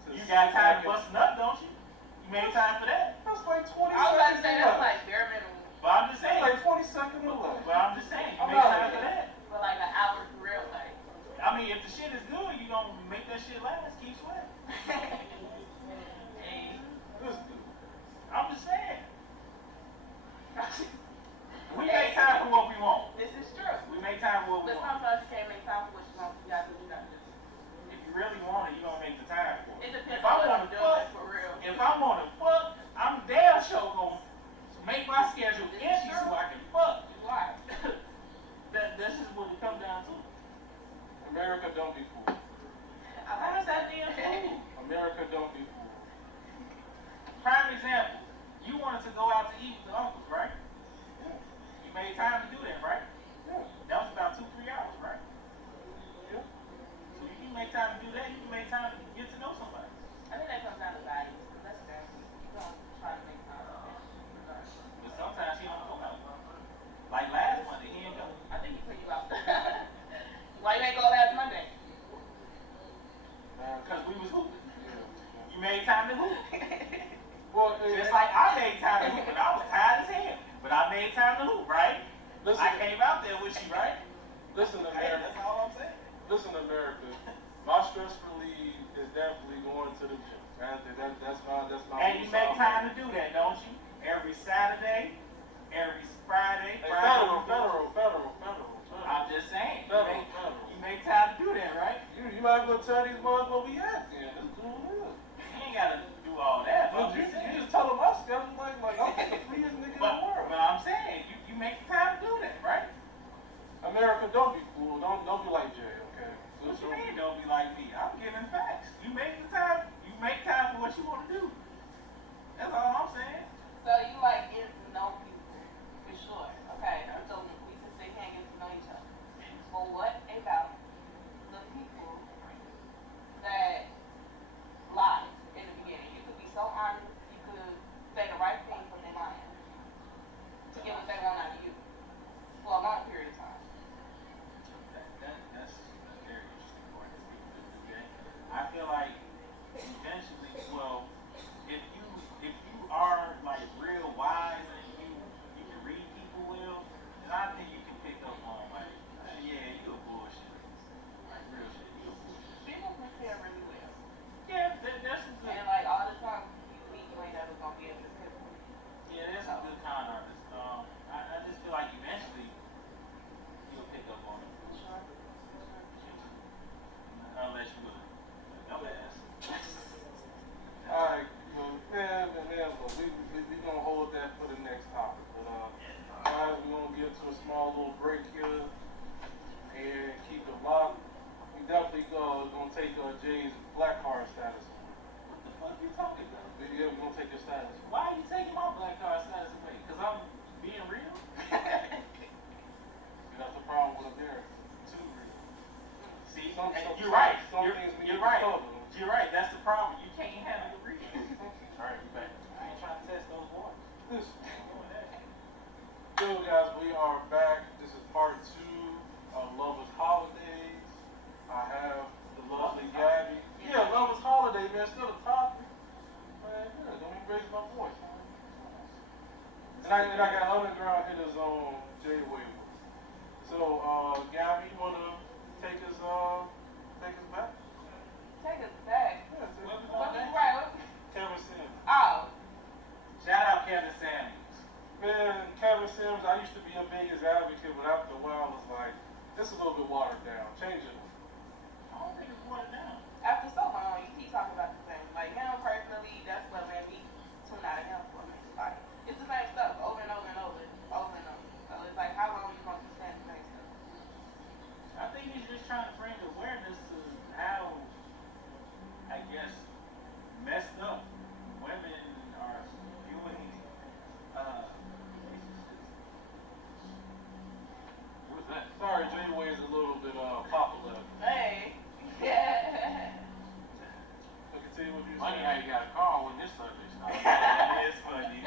to You got time to sit back and- bust a nut, don't you? You made time for that. That's like 20 I was about to seconds say away. that's like bare minimum. But I'm just That's saying. like 20 seconds away. But I'm just saying, you I'm made out time of for here. that. For like an hour for real, like. I mean, if the shit is good, you gonna make that shit last. Keep sweating. Hey. This dude. I'm just saying. We make time for what we want. This is true. We make time for what we But want. sometimes you can't make time for what you want. You gotta do what you gotta do. If you really want it, you gonna make the time for It it. depends If on I what wanna I'm doing, fuck, for real. if I wanna fuck, I'm damn sure gonna make my schedule This is empty true. so I can fuck. Why? That's just what it comes down to. America don't be fooled. How is that damn fool? America don't be fooled. Prime example, you wanted to go out to eat with the uncles, right? Yeah. You made time to do that, right? Yeah. That was about 2-3 hours, right? Yeah. So if you make time to do that, you can make time to get to know somebody. I think that comes down to values. That's fair. You don't try to make time for that. Regardless. But sometimes he don't go out. Like last Monday, he didn't go. I think he put you out. Why you ain't go last Monday? Because we was hooping. Yeah. You made time to hoop. Well, Just like I made time to hoop, and I was tired as hell. But I made time to hoop, right? listen, I came out there with you, right? listen, Hey, America. that's all I'm saying. Listen, America. My stress relief is definitely going to the gym. That's my. And you make time to do that, don't you? Every Saturday, every Friday. Hey, Friday federal. I'm just saying. Federal. You make time to do that, right? You might as well tell these boys where we at. Then let's do it. You ain't gotta do all that. But I'm You just saying. just tell them my schedule like I'm the freest nigga in the world. But I'm saying, you make the time to do that, right? America, don't be fooled. Don't be like Jay, okay? What you mean don't be like me? I'm giving facts. You make the time. You make time for what you want to do. That's all I'm saying. take your status. Why are you taking my black card status away? Because I'm being real? That's the problem with America. Too real. See, you're right. You're right. You're right. That's the problem. You can't handle the real. All right, we back. I ain't trying to test those waters. Yo, guys, we are back. This is part 2 of Lovers Holidays. I have the lovely Gabby. Yeah, Lovers Holiday, man. Still a topic. Man, yeah, don't even raise my voice. And I got underground hitters on Jayy. So, Gabby, you wanna take us back? Take us back. Yeah, What we right? Kevin Sims. Oh. Shout out Kevin Samuels. Man, Kevin Sims, I used to be a biggest advocate, but after a while, it's like, this is a little bit watered down. Change it. I don't think it's watered down. After so long, you keep talking about the same. Like, him personally, that's what made me tune out of him for me. Like, it's the same stuff over and over and over, over and over. So it's like, how long you gonna keep saying the same stuff? I think he's just trying to bring awareness to how, I guess, messed up women are viewing relationships. What's that? Sorry, Jayy is a little bit popular. Hey. Yeah. So continue with you. Funny how you got a call when this subject started. It is funny.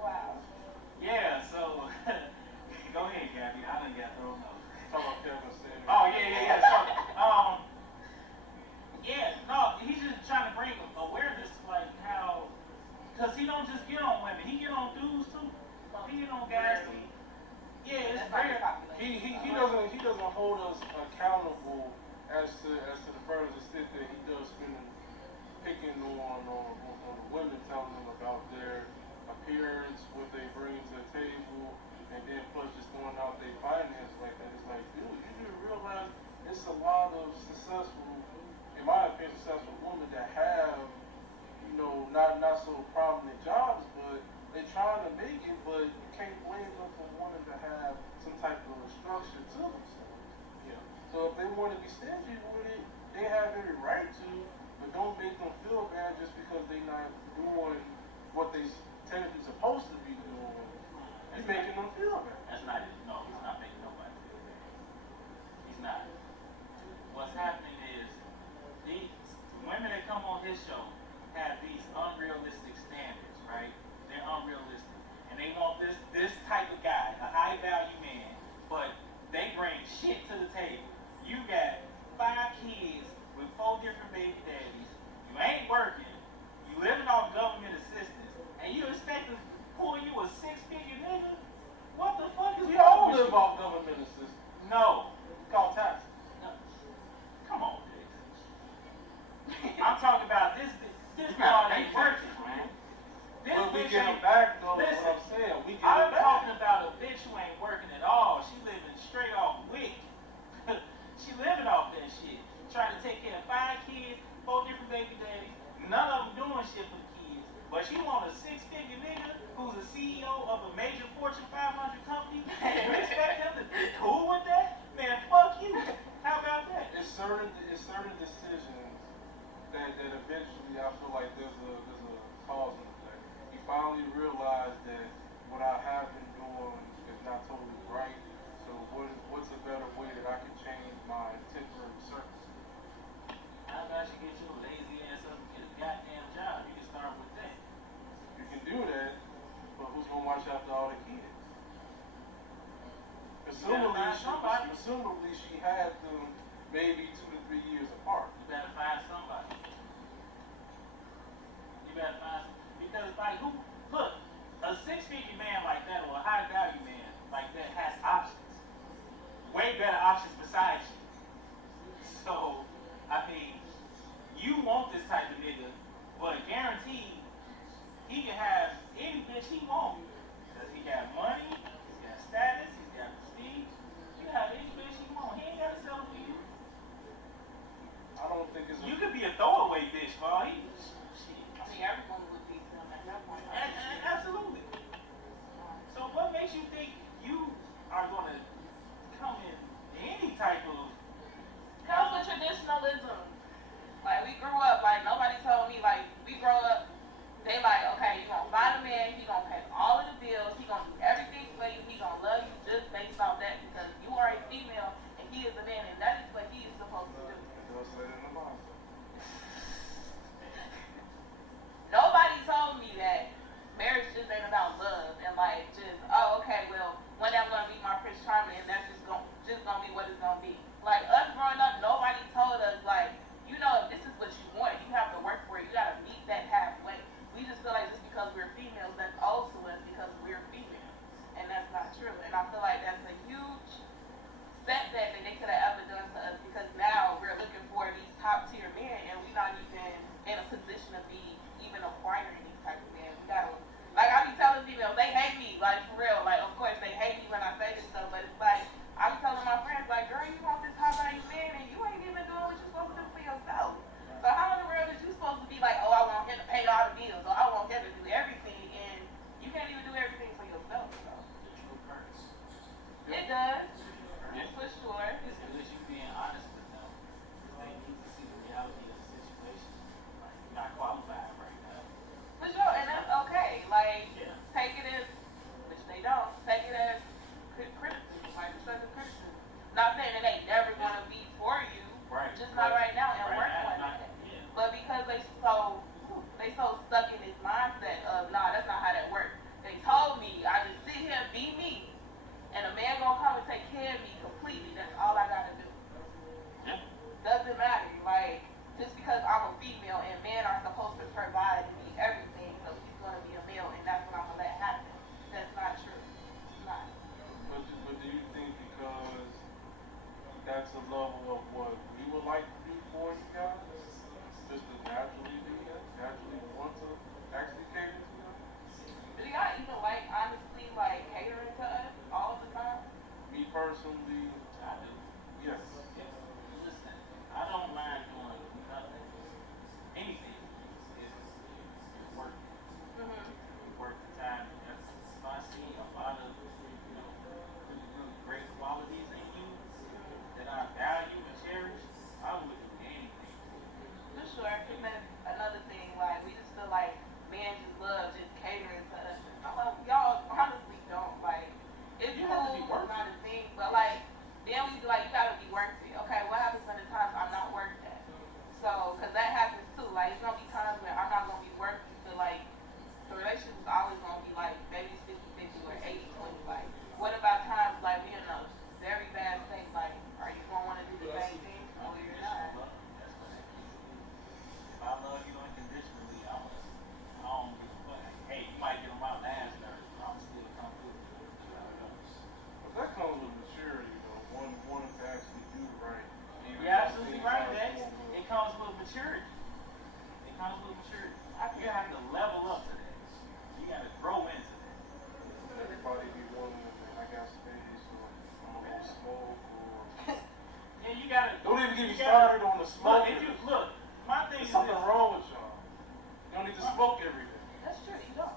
Wow. Yeah, so go ahead, Gabby. I done got thrown off. Talk about Kevin Sims. Oh yeah. So yeah, no, he's just trying to bring awareness, like how, cause he don't just get on women, he get on dudes too. He get on guys too. Yeah, it's very popular. He doesn't hold us accountable as to the furthest extent that he does picking on the women, telling them about their appearance, what they bring to the table, and then plus just throwing out their finances like that. It's like, dude, you do realize it's a lot of successful, in my opinion, successful women that have, not so prominent jobs, but they trying to make it, but you can't blame them for wanting to have some type of structure to themselves. Yeah. So if they want to be stingy with it, they have every right to, but don't make them feel bad just because they're not doing what they technically supposed to be doing. He's making them feel bad. That's not it. No, he's not making nobody feel bad. He's not. What's happening is these women that come on his show have these unrealistic standards, right? They're unrealistic. And they want this type of guy, a high value man, but they bring shit to the table. You got 5 kids with 4 different baby daddies. You ain't working. You living off government assistance. And you expect to pull you a 6-figure nigga? What the fuck is We wrong all with live you? off government assistance. No. It's called taxes. No. Come on, bitch. I'm talking about this You girl got ain't paychecks, working. man. This But we bitch get them ain't. back, though. Listen, What I'm saying, we get I'm them back. talking about a bitch who ain't working at all. She living straight off wick. She living off that shit. Trying to take care of 5 kids, 4 different baby daddies. None of them doing shit for the kids. But she want a 6-figure nigga who's a CEO of a major Fortune 500 company. And you expect him to be cool with that? Man, fuck you. How about that? It's certain decisions that eventually I feel like there's a cause in effect. He finally realized that what I have been doing is not totally right. So what's a better way that I can change my temporary circumstances? How about you get your lazy ass up and get a goddamn job? You can start with that. You can do that, but who's gonna watch after all the kids? Presumably she had them maybe 2 to 3 years apart. You better find somebody. Because like who? Look, a 6-figure man like that or a high value man like that has options. Way better options besides you. So, I mean, you want this type of nigga, but guaranteed he can have any bitch he wants. Because he got money, he's got status, he's got prestige. He can have any bitch he wants. He ain't gotta sell for you. I don't think it's You could be a throwaway bitch for all he shit. I mean, everyone would be still at that point. Absolutely. So what makes you think you are gonna come in any type of Comes with traditionalism. Like, we grew up, like, nobody told me, like, they so stuck in this mindset of nah, that's not how that works. They told me I just sit here and be me, and a man gonna come and take care of me completely. That's all I gotta do. Yeah. Doesn't matter. Like just because I'm a female and men are supposed to provide me everything, so he's gonna be a male, and that's what I'm gonna let happen. That's not true. It's not. But do you think because that's a level of what we would like to do for you guys? Just to naturally do that? Naturally want to actually cater to them? Do y'all even like honestly like catering to us all the time? Me personally, I do. yes. Yes. Listen, I don't mind doing nothing, anything, if work. Mhm. Work the time. If I see a lot of, really, really great qualities in you Mhm. that I value and cherish, I would do anything for you. For sure. And then another thing, like we just feel like men just love just catering to us. Y'all honestly don't like. It's You have to be cool, it's worth not it. a thing, but like then we be like, you gotta be worth it. Okay, what happens when the times I'm not worth that? So, cause that happens too. Like it's gonna be times where I'm not gonna be worth it. So like the relationship is always gonna be like maybe it's 50-50 or 80-20. Like what about times like we in a very bad state? Like, are you gonna want to do the same thing or you're Unconditional not? love. That's what that is. If I love you unconditionally, I don't give a fuck. Hey, you might get on my last nerve, but I'm still come through. That's how it goes. But that comes with maturity, though. One wanting to actually do right, even You're when absolutely things right, aren't Dex. going well. It comes with maturity. It comes with maturity. I You can have agree. to level up to that. You got to grow into that. Everybody be wanting to, man, I got space, or I'm gonna go smoke, or Yeah, you got to. don't even get me You got to. started on the Look, smoke. if you look, my thing There's is something this. wrong with y'all. You don't need to smoke every day. That's true. You don't.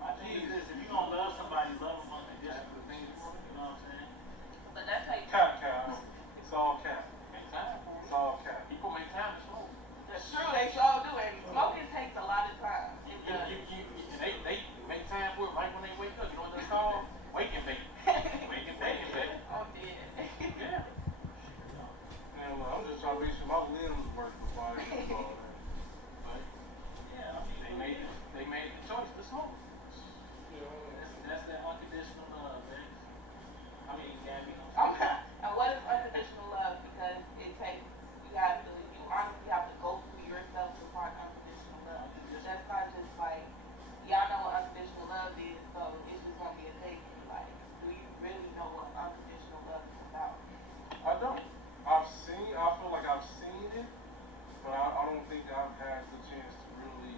My thing is this. If you're going to love somebody, love them unconditionally. You know what I'm saying? But that's how you. Cap, cap. It's all cap. Make time for It's it. all cap. People make time to smoke. That's true. They sure do. And smoking takes a lot of time. It You, does. and they make time for it right when they wake up. You know what that's called? Wake and bake. Wake and bake and bake. I'm dead. Yeah. Man, look, I'm just trying to make sure my limbs work before I do all that. But Yeah, I mean, they made the choice to smoke. that's that unconditional love, man. I mean, Gabby, And what is unconditional love? Because it takes you honestly have to go through yourself to find unconditional love. That's not just like y'all know what unconditional love is, so it's just gonna be a thing. Like, do you really know what unconditional love is about? I don't. I feel like I've seen it, but I don't think I've had the chance to really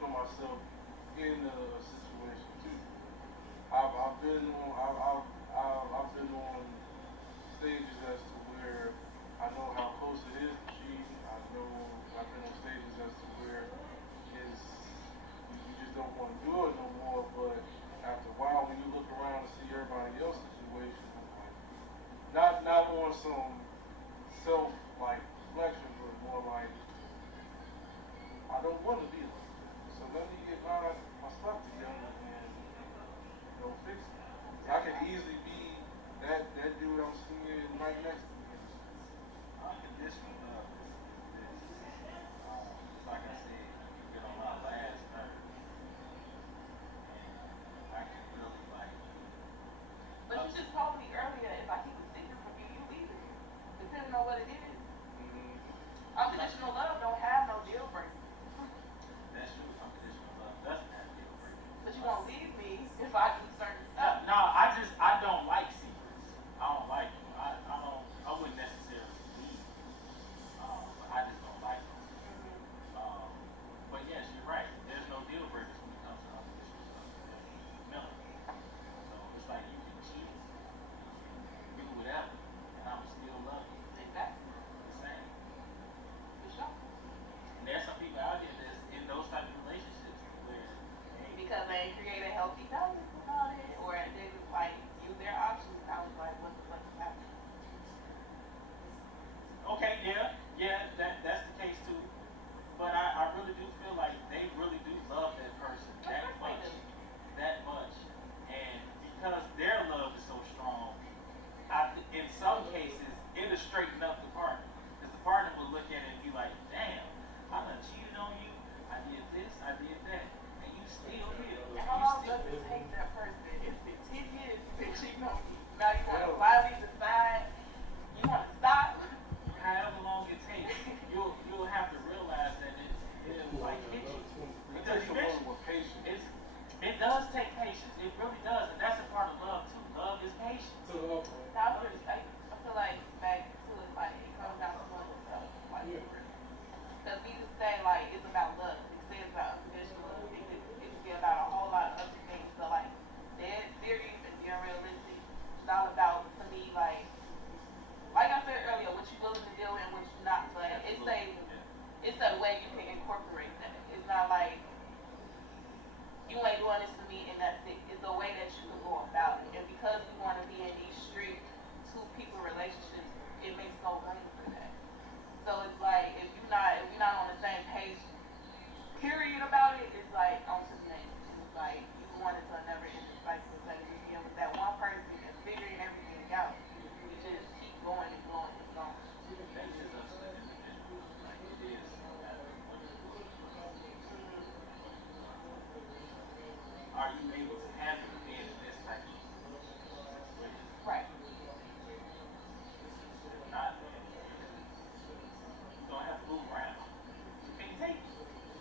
put myself in a situation too. I've been on, I've been on stages as to where I know how close it is to cheating. I know I've been on stages as to where it's, you just don't want to do it no more, but after a while when you look around and see everybody else's situation, like, not on some self like reflection, but more like I don't want to be like that. So let me get my stuff together and fix it. I could easily be that dude I'm seeing right next to me. unconditional love is this. Like I said, you get on my last nerve, and I can really like But you just told me earlier if I keep a secret from you, you leave it. Depending on what it is. Unconditional love don't have no deal breakers. That's true. Unconditional love doesn't have deal breakers. But you gonna leave me if I do certain stuff. No, I don't like secrets. I don't like them. I wouldn't necessarily leave. not like you ain't doing this to me and that's it. It's the way that you can go about it. And because we want to be in these strict two people relationships, it makes no room for that. So it's like if you're not on the same page, period about it, it's like on to the next. And it's like you want it to never end the cycle. Instead of just being with that one person and figuring everything out. You just keep going and going and going. That's just us as individuals. Like it is no matter what you do. Are you able to handle being in this type of situation? Right. If not, then you're gonna have to move around. You can't take it.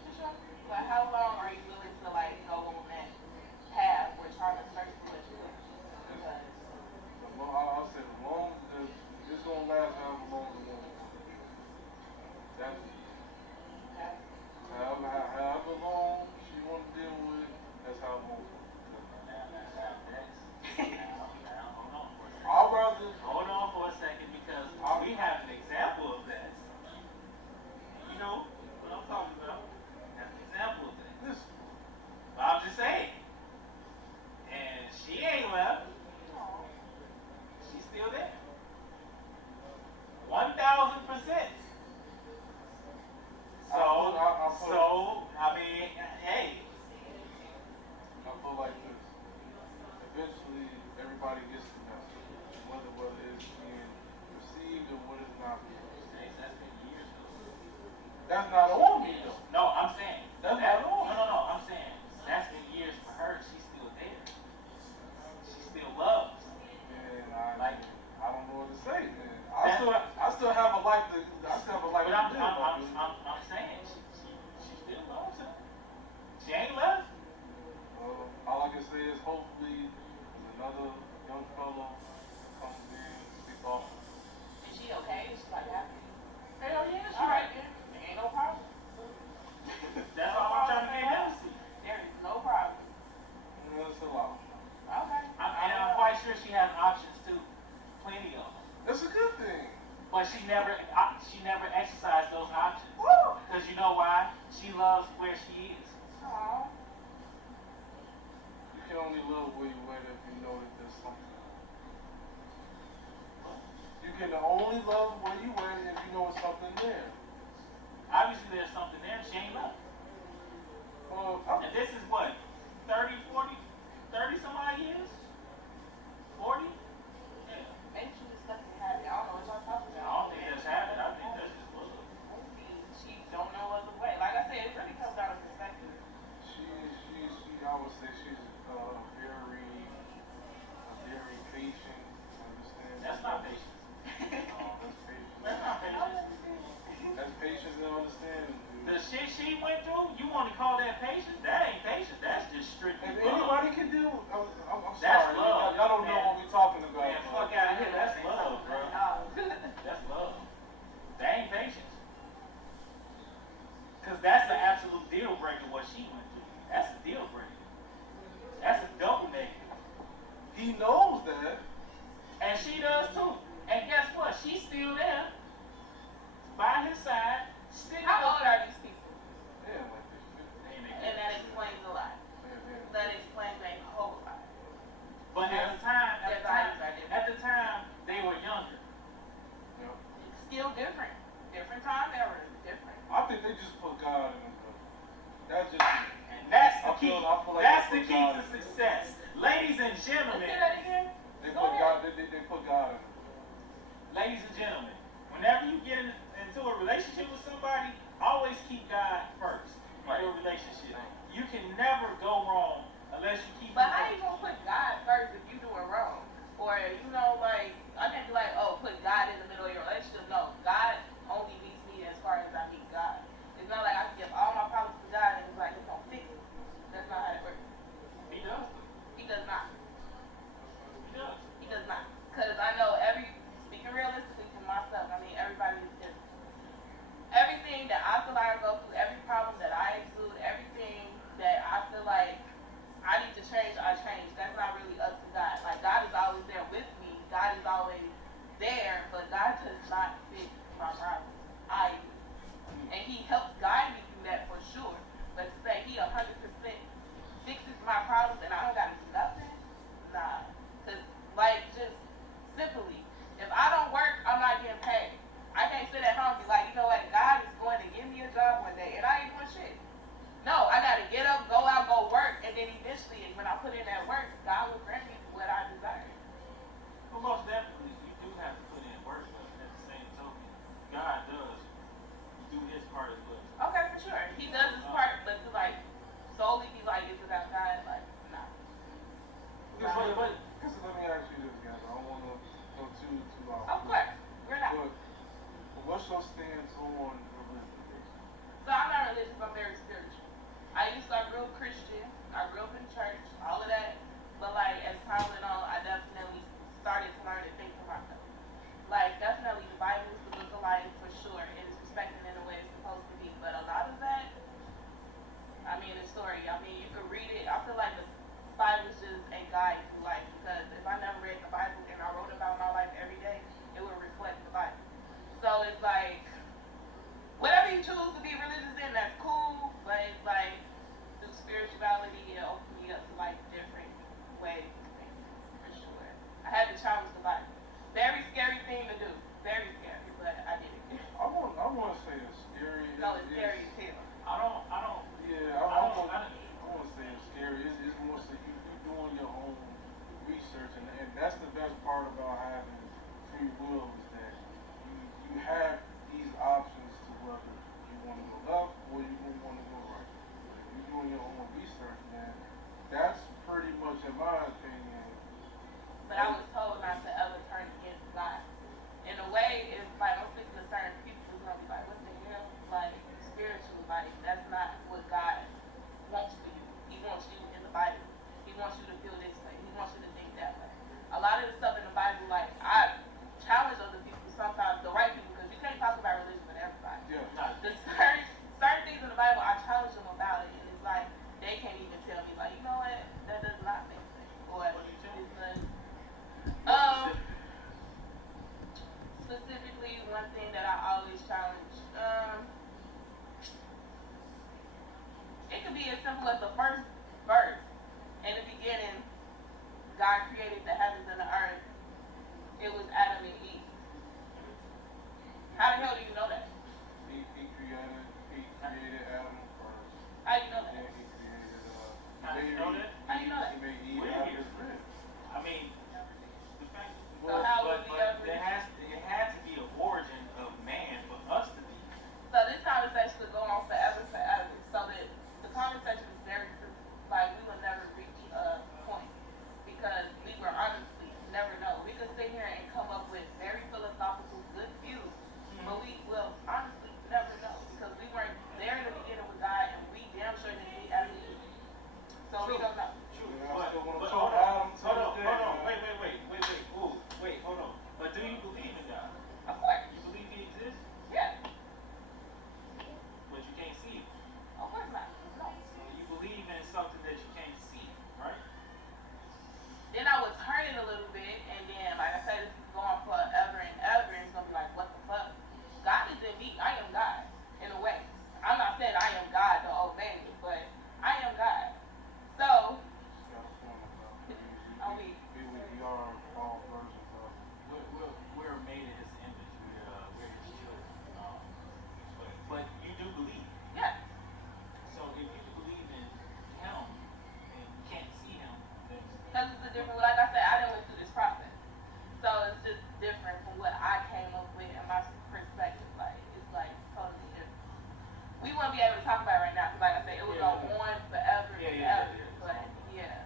For sure. But how long are you willing to like go on that path or try to search for what you want? Because I'll say the long, it's gonna last however long the woman wants. That's okay. however long she want to deal with. That's how long. I'd rather. Hold on for a second because we have an example of that. You know what I'm talking about? That's an example of that. Listen, But I'm just saying. And she ain't left. Aw. She's still there. 1000%. So, I mean, hey. I feel like this. Eventually, everybody gets the message, whether it's being received or what it's not being received. That's been years ago. That's not on me though. No, I'm saying. That's not on. No. I'm saying that's been years for her. She's still there. She still loves. Man, Like, I don't know what to say, man. I still have a life to but live. I'm saying she still loves him. She ain't left. All I can say is hopefully there's another young fellow comes in, we talk. Is she okay? Is she like happy? Hell yeah, she All right right then. There ain't no problem. That's all I'm trying to get him to see. There is no problem. It's a lot. Okay. And I'm quite sure she has options too. Plenty of them. That's a good thing. But she never exercised those options. Woo! Because you know why? She loves where she is. Aw. You can only love where you at if you know that there's something. You can only love where you at if you know there's something there. Obviously there's something there. She ain't left. And this is what? 30 some odd years? 40? Yeah. Maybe she just stuck in habit. I don't know what y'all talking I about. don't think that's habit. I think that's just love. Maybe she don't know other way. Like I said, it really comes down to perspective. I would say she's very patient. Understand? That's not patience. That's patience. That's not patience. That's patience and understanding. The shit she went through, you want to call that patience? That ain't patience. That's just strictly If love. anybody can do, I'm That's sorry. love. Y'all don't know what we're talking about. Man, fuck out of here. That's love, bro. Oh. That's love. That ain't patience. Because that's an absolute deal breaker what she went through. That's a deal breaker. That's a double negative. He knows that. And she does too. And guess what? She's still there. By his side. Sticking How old are these people? Yeah, like this. And that explains a lot. That explains a whole lot. But at the time, they were younger. Yeah. Still different. Different time eras. Different. I think they just put God in them. That's just. And that's the key. I feel like That's they the put key God to in success. Ladies and Let's gentlemen. say that again. They Go put ahead. God. They put God in them. Ladies and gentlemen, whenever you get into a relationship with somebody, always keep God first in your relationship. You can never go wrong unless you keep But him how first. you gonna put God first if you doing wrong? Or you know, like I can't be like, oh, put God in the middle of your relationship. No, God only meets me as far as I meet God. It's not like I can give all my problems to God and it's like he's gonna fix it. That's not how it works. He does. He does not. He does. He does not. Because I know speaking realistically to myself, I mean, everybody is different. Everything that I feel like I go through, every problem that I exude, everything that I feel like And when I put in that work, God will grant me what I desire. Well, most definitely, you do have to put in work, but at the same token, God does do His part as well too. Okay, for sure. He does his part, but to like solely be like it's about God, like nah. Because let me ask you this, guys. I don't want to go too off. Of course, we're not. But what's your stance on religion? So I'm not religious. I'm very spiritual. I grew up Christian. I grew up in church. All of that. But like as time went on, I definitely started to learn to think for myself. Like definitely the Bible is the book of life for sure. It is respected in the way it's supposed to be. But a lot of that, I mean, the story. I mean, you can read it. I feel like the Bible is just a guide through life because if I never read the Bible and I wrote about my life every day, it would reflect the Bible. So it's like whatever you choose to be religious in, that's cool. But it's like through spirituality, it opened me up to like different ways of thinking for sure. I had to challenge the Bible. Very scary thing to do. Very scary, but I did it. I want to say it's scary. No, it's scary as hell. I don't. Yeah, I want to say it's scary. It's more so you doing your own research, and that's the best part about having free will is that you have these options to whether you want to go left or you want to go right. If you're doing your own research, man, that's pretty much, in my opinion. But I was told not to ever turn against God. In a way, it's like I'm speaking to certain people who's gonna be like, what the hell? Like spiritual, like that's not what God wants for you. He wants you in the Bible. He wants you to feel this way. He wants you to think that way. A lot of the stuff in the Bible, like I challenge other people sometimes, the right people, because you can't talk about religion with everybody. Yeah. The certain things in the Bible, I challenge them about it, and it's like they can't even tell me, like, you know what, that does not make sense. Or What do you tell me? Specifically, one thing that I always challenge, it could be as simple as the first verse. In the beginning, God created the heavens and the earth. It was Adam and Eve. How the hell do you know that? He created Adam first. How do you know that? Then he created How do you know that? How do you know that? He made Eve What do you out of mean? his rib. I mean, the fact. So how would we ever? It had to be an origin of man for us to be. So this conversation could go on forever. So that the conversation is very true. Like we will never reach a point because we will honestly never know. We could sit here and come up with very philosophical, good views, but we will honestly never know because we weren't there in the beginning with God, and we damn sure didn't see Adam and Eve. So we don't know. True. Yeah, I still want to But talk hold on. Adam to this day, man. Wait, hold on. But do you believe in God? Of course. You believe He exists? Yeah. But you can't see Him. Of course not. No. So you believe in something that you can't see, right? Then I would turn it a little bit, and then, like I said, this is going forever and ever, and it's going to be like, what the fuck? God is in me. I am God, in a way. I'm not saying I am God, the old baby, but I am God. So, We are all versions of. We're made in His image. We're His children. But you do believe. yeah. So if you believe in Him and you can't see Him, then Because it's a different, like I said, I didn't went through this process. So it's just different from what I came up with and my perspective. Like, it's like totally different. We won't be able to talk about it right now because, like I said, it will go on forever and ever. But, yeah.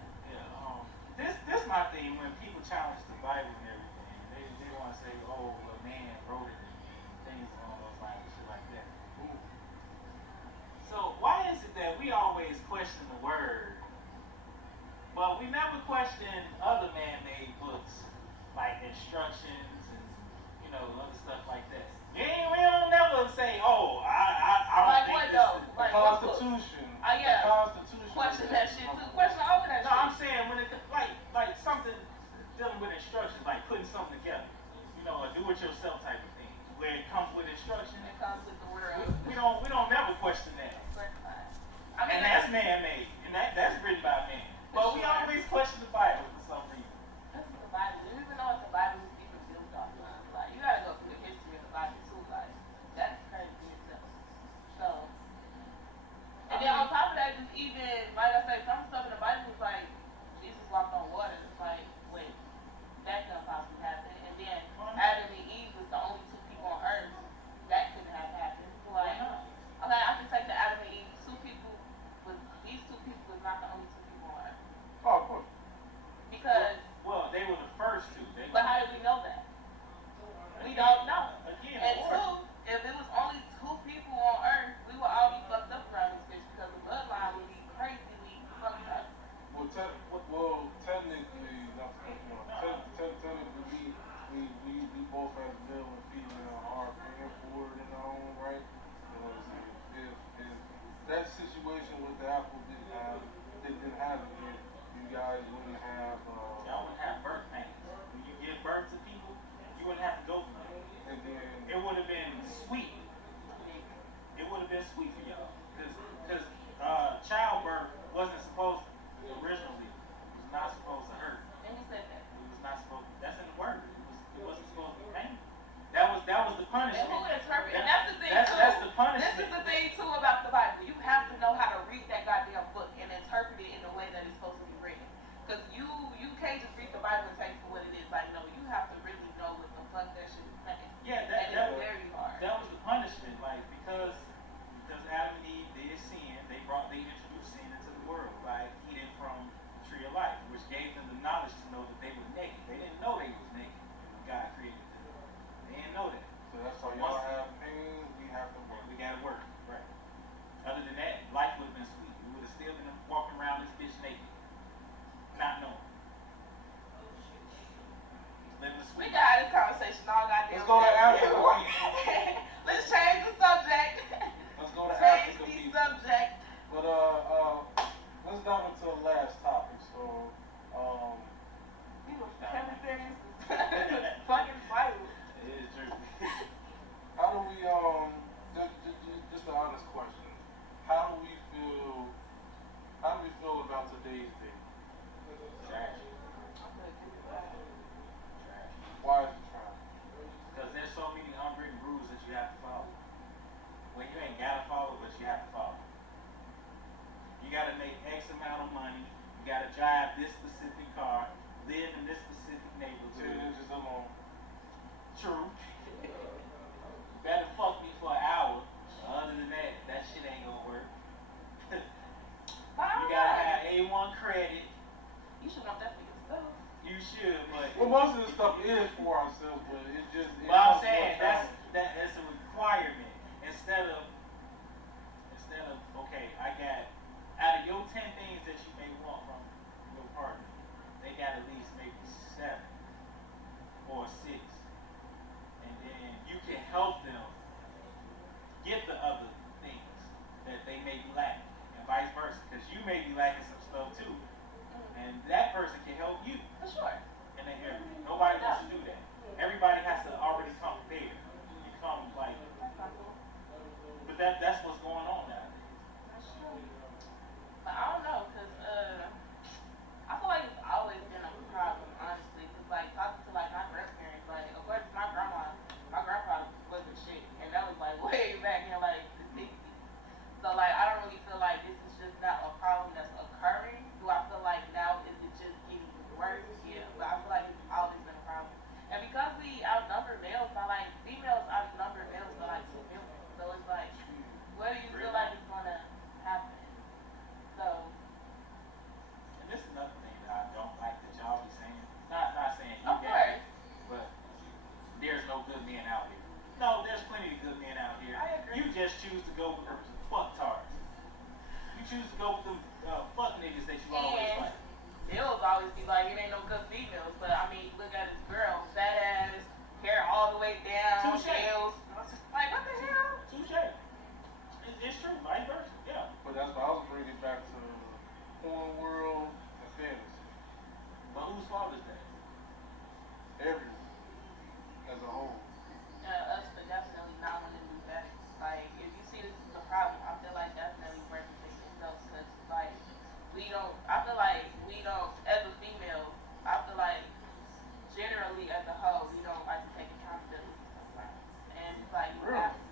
This my thing when people challenge the Bible and everything. They want to say, oh, a man wrote it and things along those lines and shit like that. So why is it that we always question the word, but we never question other man-made books like instructions and other stuff like that? We don't never say, oh, I don't Like think what this though? is- Like The what book? Constitution. Yeah. The Constitution. Question that shit too. Question all of that No, shit. I'm saying when it like something dealing with instructions, like putting something together, a do-it-yourself type of thing, where it comes with instructions. It comes with the world. We don't never question that, I mean, and that's man-made, and that's written by man. But we always question the Bible for some reason. this is the Bible. Do you even know what the Bible is even built off of? Like, you gotta go through the history of the Bible too. Like, that's crazy itself. So, and then on top of that, just even like I said, some stuff in the Bible is like Apple didn't have it yet, you guys wouldn't have. Y'all wouldn't have birth pains. When you give birth to people, you wouldn't have to go through that. And then It would have been sweet. It would have been sweet for y'all. Because childbirth wasn't supposed to, originally, it was not supposed to hurt. And he said that. It was not supposed to, that's in the word. It wasn't supposed to be painful. That was the punishment. And who interpret? And that's the thing too. That's the punishment. This is the thing too about the Bible. You have to know how to read that goddamn book and interpret it in the way that it's supposed to be written. Because you can't just read the Bible and take it for what it is. Like, no, you have to really know what the fuck that shit is saying. Yeah, and it's very hard. That was the punishment, like because Adam and Eve did sin, they introduced sin into the world by eating from the tree of life, which gave them the knowledge to know that they were naked. They didn't know they was naked when God created them. They didn't know that. so that's why y'all have pain. We have to work. We gotta work, right? Other than that, life would have been sweet. We would have still been walking around this bitch naked, not knowing. Living the We sweet. can have this conversation all goddamn Let's go to day. Africa. Let's change the subject. Let's go to Change Africa, the people. subject. But let's dive into the last topic. So You know, Kevin Serious is fucking vital. It is true. how do we just an honest question? How do we feel about today's day? Trash. I'm Trash. Why is it trash? Because there's so many unwritten rules that you have to follow. Well, you ain't gotta follow, but you have to follow. You gotta make X amount of money. You gotta drive this specific car, live in this specific 10 neighborhood. inches alone. True. Better fuck me for an hour. Other than that, that shit ain't gonna work. You gotta have A1 credit. You should want that for yourself. You should, but. Well, most of this stuff is for ourselves, but it just. But I'm saying that's a requirement instead of okay, I got out of your 10 things that you may want from your partner, they got at least maybe 7 or 6, and then you can help them get the other things that they may be lacking, and vice versa, because you may be lacking some stuff too, and that person can help you. For sure. And then nobody wants to do that. Everybody has to already come prepared. You come like, That's not cool. but that's what's going on now. That's true. But I don't know, because I feel like it's always been a problem, honestly. Because, like, talking to, like, my grandparents, like, of course, my grandpa wasn't shit. And that was, like, way back in, like, the 60s. So, like, I don't really feel like this is just not a problem that's occurring. Do I feel like now is it just getting worse? Yeah, but I feel like it's always been a problem. And because we outnumber males by, like, females outnumber males by, like, 2 million. So it's like, where do you feel like it's going to happen? So, And this is another thing that I don't like that y'all be saying. Not saying you of guys, course, but there's no good men out here. No, there's plenty of good men out here. I agree. You just choose to go with them fucktards. You choose to go with them fuck niggas that you always And like. they'll always be like, it ain't no good females. But I mean, look at this girl, fat ass, hair all the way down, Touche. nails. Like, what the hell? Touche. It's true, vice versa. Yeah. But that's why I was bringing it back to porn world and fantasy. But whose fault is that? Everyone as a whole. Us for definitely not wanting to do that. Like, if you see this is a problem, I feel like definitely worth taking notes. Because, like, I feel like we don't, as a female, I feel like generally as a whole, we don't like to take accountability sometimes. And it's like, you Really? have to.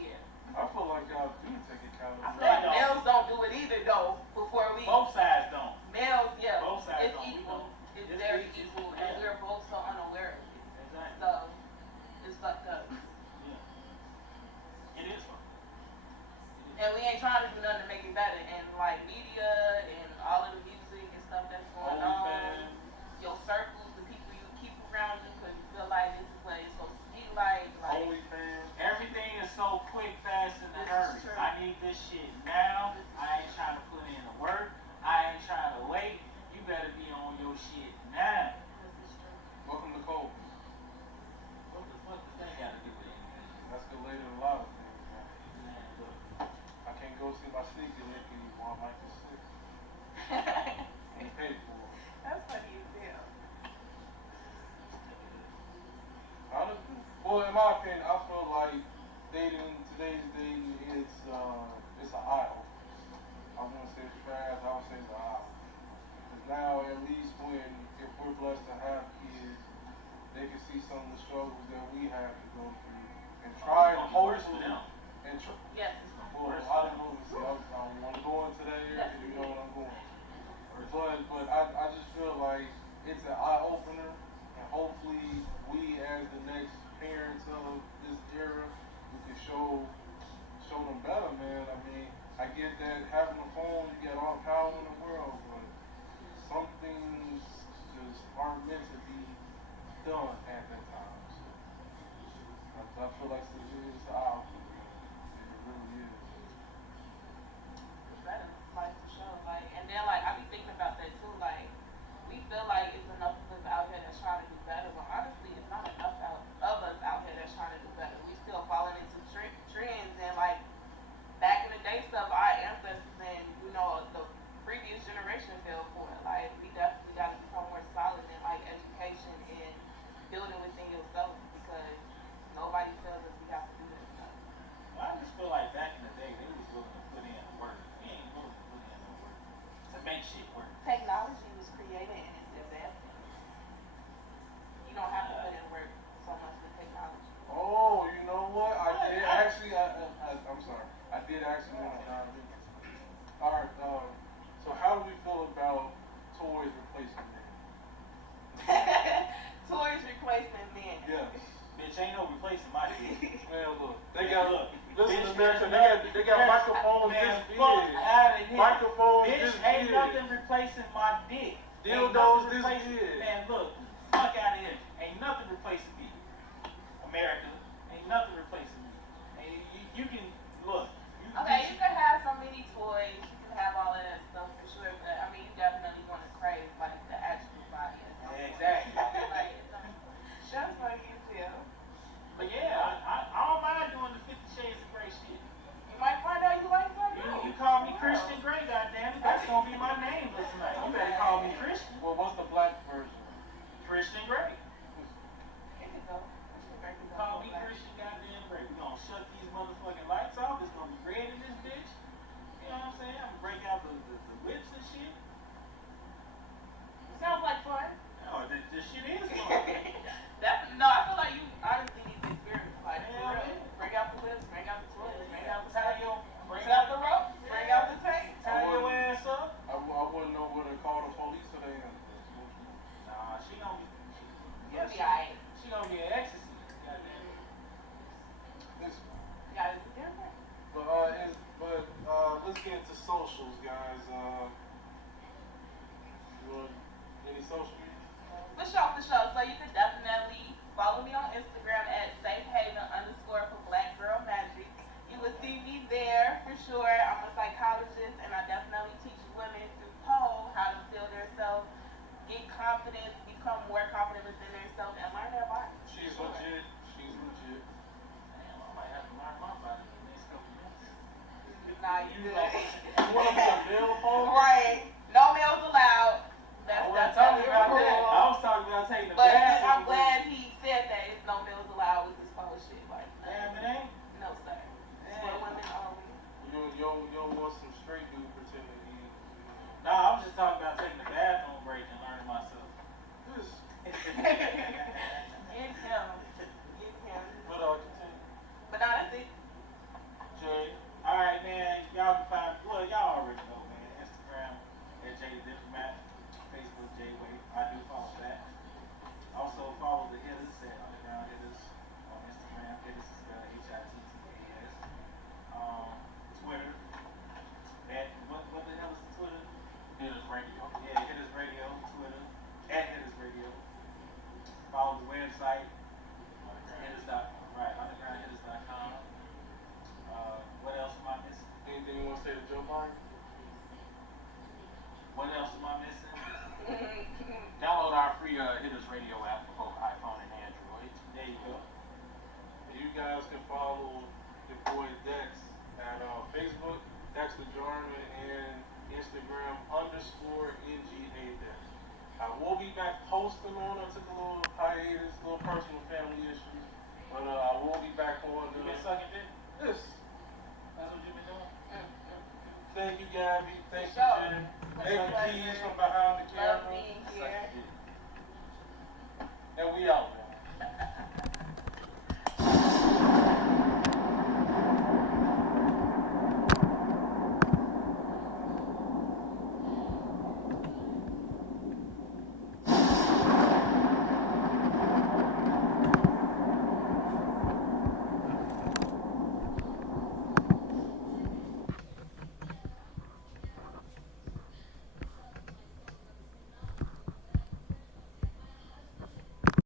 Yeah. I feel like y'all do take I accountability. feel like males don't do it either, though, before we. Both sides don't. Males, yeah. Both sides It's don't. We equal. don't. It's It's very equal. equal. And Yeah. we're both so unaware of it. Exactly. So, it's fucked up. Yeah. It is fun. And we ain't trying to do nothing to make it better. And like media and all of the music and stuff that's going on, OnlyFans. your circles, the people you keep around you, because you feel like this is what it's supposed to be like. OnlyFans. Everything is so quick, fast, and in a This hurry. is true. I need this shit now. I ain't trying to put in the work. I ain't trying to wait. You better be on your shit now. This is true. Welcome to Cole. What the fuck does that got to do with anything? Escalated a lot of things, man. Man, look. I can't go see my sneaker licking while I might just slip and pay for it. That's funny as hell. Honestly, well, in my opinion, I feel like today's dating, it's an eye opener. I wouldn't say it's trash. I would say it's an eye opener. Because now, at least if we're blessed to have kids, they can see some of the struggles that we have to go through and try and hopefully Yes. well, I don't know. See, I don't want to go into that area because you know what I'm going. But I just feel like it's an eye opener, and hopefully we as the next parents of this era, we can show them better, man. I mean, I get that having a phone, you got all the power in the world, but some things just aren't meant to be done at that time. So I feel like it's an eye opener, man. It really is. Better, like for sure. Like, and then like I be thinking about that too. Like, we feel like it's enough of us out here that's trying to do better, but honestly, it's not enough of us out here that's trying to do better. We still falling into trends and like back in the day stuff our ancestors and the previous generation fell for it. Like, we definitely got to become more solid in like education and building within yourself because nobody tells us we have to do that stuff. Well, I just feel like back in the day, they was willing to put in work. We ain't willing to put in no work to make shit work. Technology was created and it's advancing. You don't have to put in work so much with technology. Oh, you know what? I'm sorry. I did actually want to dive in. All right. So how do we feel about toys replacing men? Toys replacing men. Yes. Bitch, ain't no replacing my dick. Man, look. They got listen bitch, to America. They got man, microphones man, this big. fuck outta here. Microphones Bitch, this ain't big. nothing replacing my dick. Dildos this big. Man, look. Fuck out of here. Ain't nothing replacing me. America. Ain't nothing replacing me. And you can look. Okay, you can have so many toys, you can have all of that stuff for sure, but I mean, you definitely want to crave like the actual body. Exactly. Like, that's funny as hell. But yeah, I don't mind doing the 50 Shades of Grey shit. You might find out you like something. You call me Christian Grey, goddammit. That's gonna be my name this night. You better call me Christian. Well, what's the black version? Christian Grey. It can go. Call me Christian goddamn Grey. We gonna shut these motherfucking lights off. It's gonna be red in this bitch. You know what I'm saying? I'm gonna break out the whips and shit. Sounds like fun. No, this shit is fun. No, I feel like you honestly need to experience like Hell for real. yeah. Bring out the whips, bring out the toys, bring out the Bring out the rope, bring out the tank. tie your ass up. I wouldn't know whether to call the police or the ambulance. Nah, she gonna be. You'll be alright. She gonna be an ecstasy. Goddamn. Listen. You gotta be different. Let's get into socials, guys. You want any social media? For sure. So you can definitely follow me on Instagram at safehaven_for blackgirlmagic. You will see me there for sure. I'm a psychologist and I definitely teach women through pole how to feel themselves, get confidence, become more confident within themselves, and learn their body. She's legit. Damn, I might have to learn my body in the next couple minutes. Nah, you good. You want to be a male pole? Right. No males allowed. I wasn't talking about that. I was talking about taking the But bathroom. I'm glad he said that. It's no males allowed with this pole shit. Like, Damn, it ain't. no, sir. It's for women only. You don't want some straight dude pretending he. Nah, I was just talking about taking the bathroom break and learning myself. This. Get him. But continue. But no, that's it. Jay. Alright, man. Y'all can find, well, y'all already know, man. Instagram at Jayy Diplomat. Facebook, Jayy. I do follow that. Also follow the hitters at Underground Hitters on Instagram. Hitters is spelled HITTAS. Twitter. What the hell is the Twitter? Hitters Radio. Yeah, Hitters Radio, Twitter, at Hitters Radio. Follow the website, undergroundhitters.com. What else am I missing? Anything you want to say to Joe Biden? What else am I missing? Download our free Hitters Radio app for both iPhone and Android. There you go. You guys can follow your boy Dex at Facebook, Dexter Jarman and Instagram _NGA Dex. I will be back posting on. I took a little hiatus, little personal family issues, but I will be back on. You been sucking dick? Yes. That's what you been doing? Thank you, Gabby. Thank you, Sure. Jim. Thank you, Keys from behind the Love camera. being here. Sucking dick. And we out.